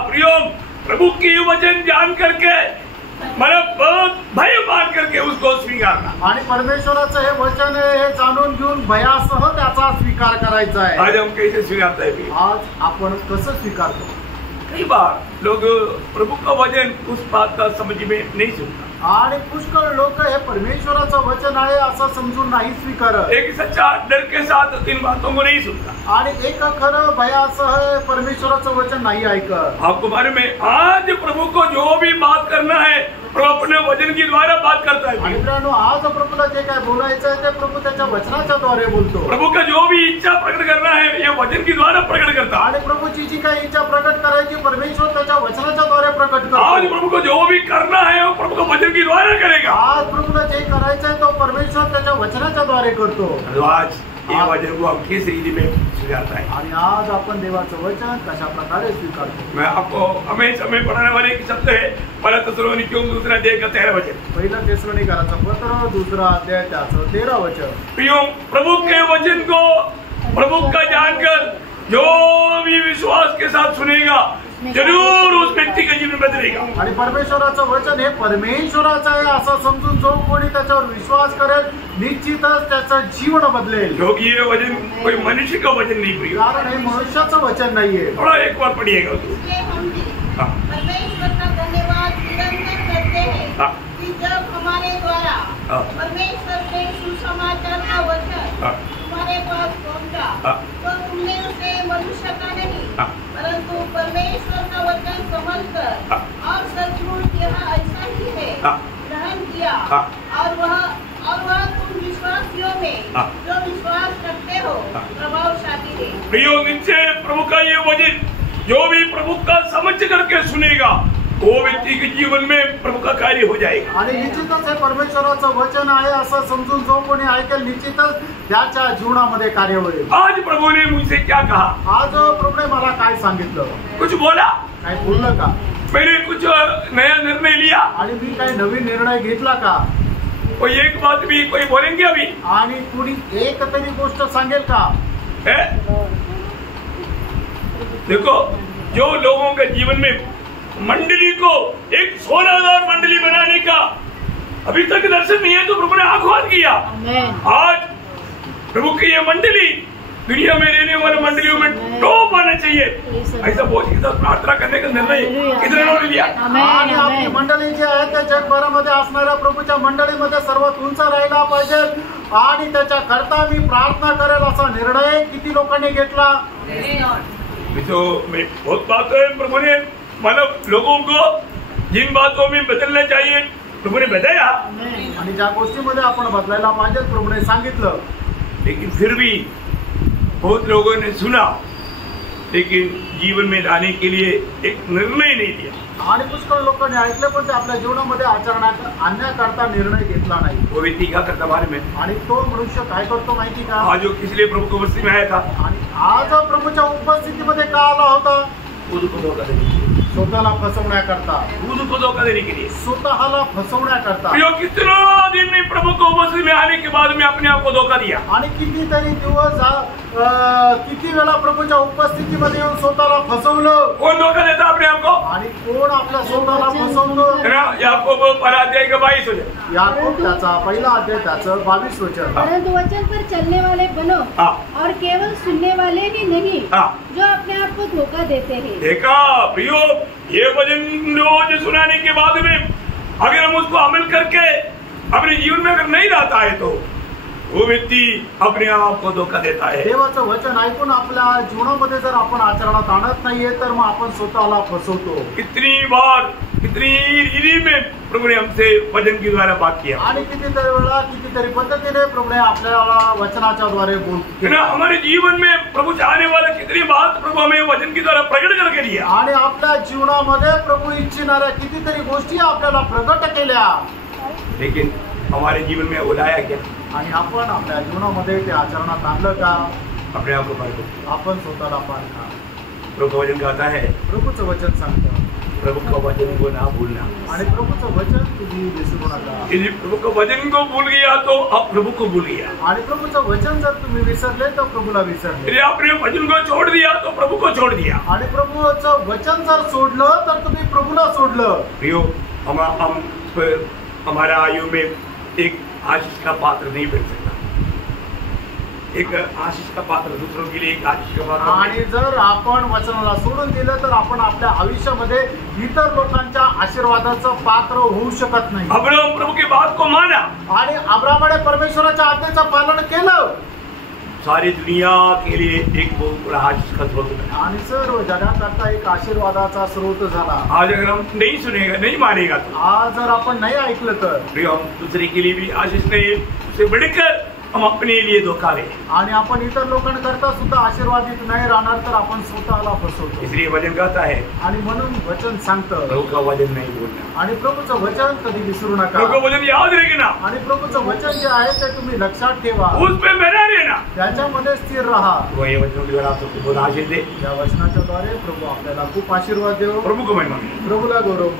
प्रियो, प्रभु की वचन जान करके मतलब बहुत भय मान करके उसको स्वीकारना। आणि परमेश्वराचं हे वचन आहे हे जाणून घेऊन भयासह त्याचा स्वीकार करायचा आहे। आज हम कैसे स्वीकारते हैं? आज आपण कसं स्वीकारतो? कई बार लोग प्रभु का वचन उस बात का समझ में नहीं सुनता, आणि पुष्कळ लोक हे परमेश्वराचं वचन आहे असं समजून नाही स्वीकारत। एक सच्चा डर के साथ इन बातों को नहीं सुनता आणि एक खरं भयासह परमेश्वराचं वचन नाही ऐकत। आपको मालूम है आज प्रभु को जो भी बात करना है प्रभु अपने वचन के द्वारा बात करता है। आणि मित्रांनो, आज प्रभूला जे काय बोलायचं आहे ते प्रभू त्याच्या वचनाच्या द्वारे बोलतो। प्रभु का जो भी इच्छा प्रकट करना है ये वचन के द्वारा प्रकट करता है। आणि प्रभूची जी काही इच्छा प्रकट करायची परमेश्वर त्याच्या वचनाच्या द्वारे प्रकट करतो। आज प्रभु को जो भी करना है वो प्रभु का वचन के द्वारा करेगा। आज प्रभूला जे करायचं आहे तो परमेश्वर त्याच्या वचनाच्या द्वारे करतो। आज ये वचन को हम किस रीति में स्वीकारता है? आणि आज आपण देवाचं वचन कशा प्रकारे स्वीकारतो? मैं आपको हमेशा में पढ़ाने वाले एक शब्द है पहला थिस्सलुनीकियों 2 अध्याय का 13 वचन। पहिला थिस्सलुनीकराचं पत्र 2 अध्याय त्याचं 13 वचन। प्रियो, प्रभु के वचन को प्रभु का जानकर जो भी विश्वास के साथ सुनेगा जरूर उस व्यक्ति का जीवन बदलेगा। आणि परमेश्वराचं वचन हे परमेश्वराचं आहे असं समजून जो कोणी त्याच्यावर विश्वास करेल निश्चितच त्याचं जीवन बदलेल। क्योंकि ये वचन कोई मनुष्य का वचन नहीं प्रिय, कारण हे मनुष्याचं वचन नाहीये। थोड़ा एक बार पढ़िएगा उसको। इसलिए हम भी परमेश्वर का धन्यवाद निरंतर करते हैं कि जब हमारे द्वारा परमेश्वर के सुसमाचार का वचन तुम्हारे पास पहुंचा तो तुमने उसे मनुष्य का नहीं परंतु परमेश्वर का वचन समझकर और सचमुच यह ऐसा ही है ग्रहण किया और वह तुम विश्वासियों में जो विश्वास रखते हो प्रभावशाली है। प्रियो, निश्चय प्रभु का ये वचन जो भी प्रभु का समझ करके सुनेगा वो व्यक्ति के जीवन में प्रभु का कार्य हो जाएगा। आणि निश्चितच हे परमेश्वराचं वचन आहे असं समजून जो कोणी ऐकेल निश्चितच त्याच्या जीवनामध्ये कार्य होईल। आज प्रभु ने मुझसे क्या कहा? आज प्रभूने मला काय सांगितलं? कुछ बोला? काय बोललं का? मैंने कुछ नया निर्णय लिया आणि मी काही नवीन निर्णय घेतला का? कोई एक बात भी कोई बोलेंगे अभी? आणि कुणी एक तरी गोष्ट सांगेल का? देखो, जो लोगों के जीवन में मंडली को एक सोनादार मंडली बनाने का अभी तक दर्शन नहीं है तो प्रभु ने आह्वान किया। आज प्रभु की ये मंडली दुनिया में रहने वाले मंडलियों में टॉप आना चाहिए ऐसा बोल के साथ प्रार्थना करने का निर्णय कितने लोगों ने लिया? आणि आपली मंडळी जी आहे त्या जगभरामध्ये असणाऱ्या प्रभूच्या मंडळीमध्ये सर्वात उंच राहायला पाहिजे आणि त्याच्या करता मी प्रार्थना करेल असा निर्णय किती लोकांनी घेतला? तो मैं बहुत बात है प्रभु ने मतलब लोगों को जिन बातों में बदलना चाहिए प्रभु ने बताया आणि ज्या गोष्टीमध्ये आपण बदलायला पाहिजे प्रभूने सांगितलं, लेकिन फिर भी बहुत लोगों ने सुना लेकिन जीवन में लाने के लिए एक निर्णय नहीं लिया। आणि पुष्कळ लोकांनी ऐकले पण ते आपल्या जीवनामध्ये आचरणात आणण्याकरता निर्णय घेतला नाही। वो व्यक्ति क्या करता बारे में? आणि तो मनुष्य काय करतो माहिती का? आज जो किसलिए प्रभु की उपस्थिति में आया था आणि आज प्रभूच्या उपस्थितीमध्ये का आला होता? खुद को धोखा देने के लिए, स्वतःला फसवण्याकरता, खुद को धोखा देने के लिए, स्वतःला फसवण्याकरता। प्रियो, कितना दिन में प्रभु को उपस्थिति में आने के बाद में अपने आप को धोखा दिया। आणि कितीतरी दिवस किती वेळा प्रभूच्या उपस्थितीमध्ये येऊन स्वतःला फसवलं. कौन धोखा देता अपने आप को? आणि कोण आपल्या स्वतःला फसवतो? याकूब 12:22 हो जाए. याकूब त्याचा पहिला अध्याय त्याचं 22 वचन. परंतु वचन पर चलने वाले बनो और केवल सुनने वाले ही नहीं जो अपने आप को धोखा देते हैं. देखा प्रियो, ये वचन रोज सुनाने के बाद में अगर हम उसको अमल करके अपने जीवन में अगर नहीं लाता है तो वो व्यक्ति अपने आप को धोखा देता है. देवाचं वचन ऐकून आपल्या जीवनामध्ये जर आपण आचरणात आणत नाहीये तर मग आपण स्वतःला फसवतो. कितनी बार कितनी रीति में प्रभु ने हमसे वचन के द्वारा बात किया. आणि कितीतरी वेळा कितीतरी पद्धतीने प्रभूने आपल्याला वचनाच्या द्वारे बोलतो. हमारे जीवन में प्रभु चाहने वाला कितनी बात प्रभु हमें वचन के द्वारा प्रकट करके दिया. आणि आपल्या जीवनामध्ये प्रभू इच्छिणाऱ्या कितीतरी गोष्टी आपल्याला प्रकट केल्या. लेकिन हमारे जीवन में उलाया क्या? आणि आपण आपल्या जीवनामध्ये ते आचरणात आणलं का? अपने आप को पार. आपण स्वतःला पारखा. प्रभु वचन कहता है, प्रभूचं वचन सांगतं प्रभु का वचन को ना भूलना. आणि प्रभूचं वचन तुम्ही विसरू नका. यदि प्रभु का वचन को भूल गया तो आप प्रभु को भूल गया. आणि प्रभूचं वचन जर तुम्ही विसरले तर प्रभूला विसरले. यदि आपने वचन को छोड़ दिया तो प्रभु को छोड़ दिया. आणि प्रभूचं वचन जर सोडलं तर तुम्ही प्रभूला सोडलं. प्रियो, हम हमारा आयु में एक आशीष का पात्र नहीं बन सकता. एक आशीष का पात्र दूसरों के लिए एक आशीष का पात्र. आणि जर आपण वचनाला सोडून दिलं तर आपण आपल्या आयुष्यामध्ये इतर लोकांच्या आशीर्वादाचं पात्र होऊ शकत नाही. अब्राहम प्रभु की बात को माना आणि अब्राहमाने परमेश्वराच्या आज्ञेचं पालन केलं. सारी दुनिया के लिए एक बहुत बड़ा आशीष का स्रोत बना. आणि सर्व जगाकरता एक आशीर्वादाचा स्रोत झाला. आज अगर हम नहीं सुनेगा, नहीं मानेगा तो आज जर आपण नाही ऐकलं तर प्रियो, हम दूसरे के लिए भी आशीष नहीं, उससे बढ़कर हम अपने लिए धोखा दें. आणि आपण इतर लोकांकरता सुद्धा आशीर्वादित नाही राहणार तर आपण स्वतःला फसवतो. इसलिए वचन कहता है, आणि म्हणून वचन सांगतं प्रभु का वचन नहीं भूलना. आणि प्रभूचं वचन कधी विसरू नका. प्रभु का वचन याद रखना. आणि प्रभूचं वचन जे आहे ते तुम्ही लक्षात ठेवा. उस पे बना रहना. त्याच्यामध्ये स्थिर राहा. वो ये वचनों के द्वारा आपको बहुत आशीष दे. या वचनाच्या द्वारे प्रभू आपल्याला खूप आशीर्वाद देव. प्रभु को महिमा. प्रभूला गौरव.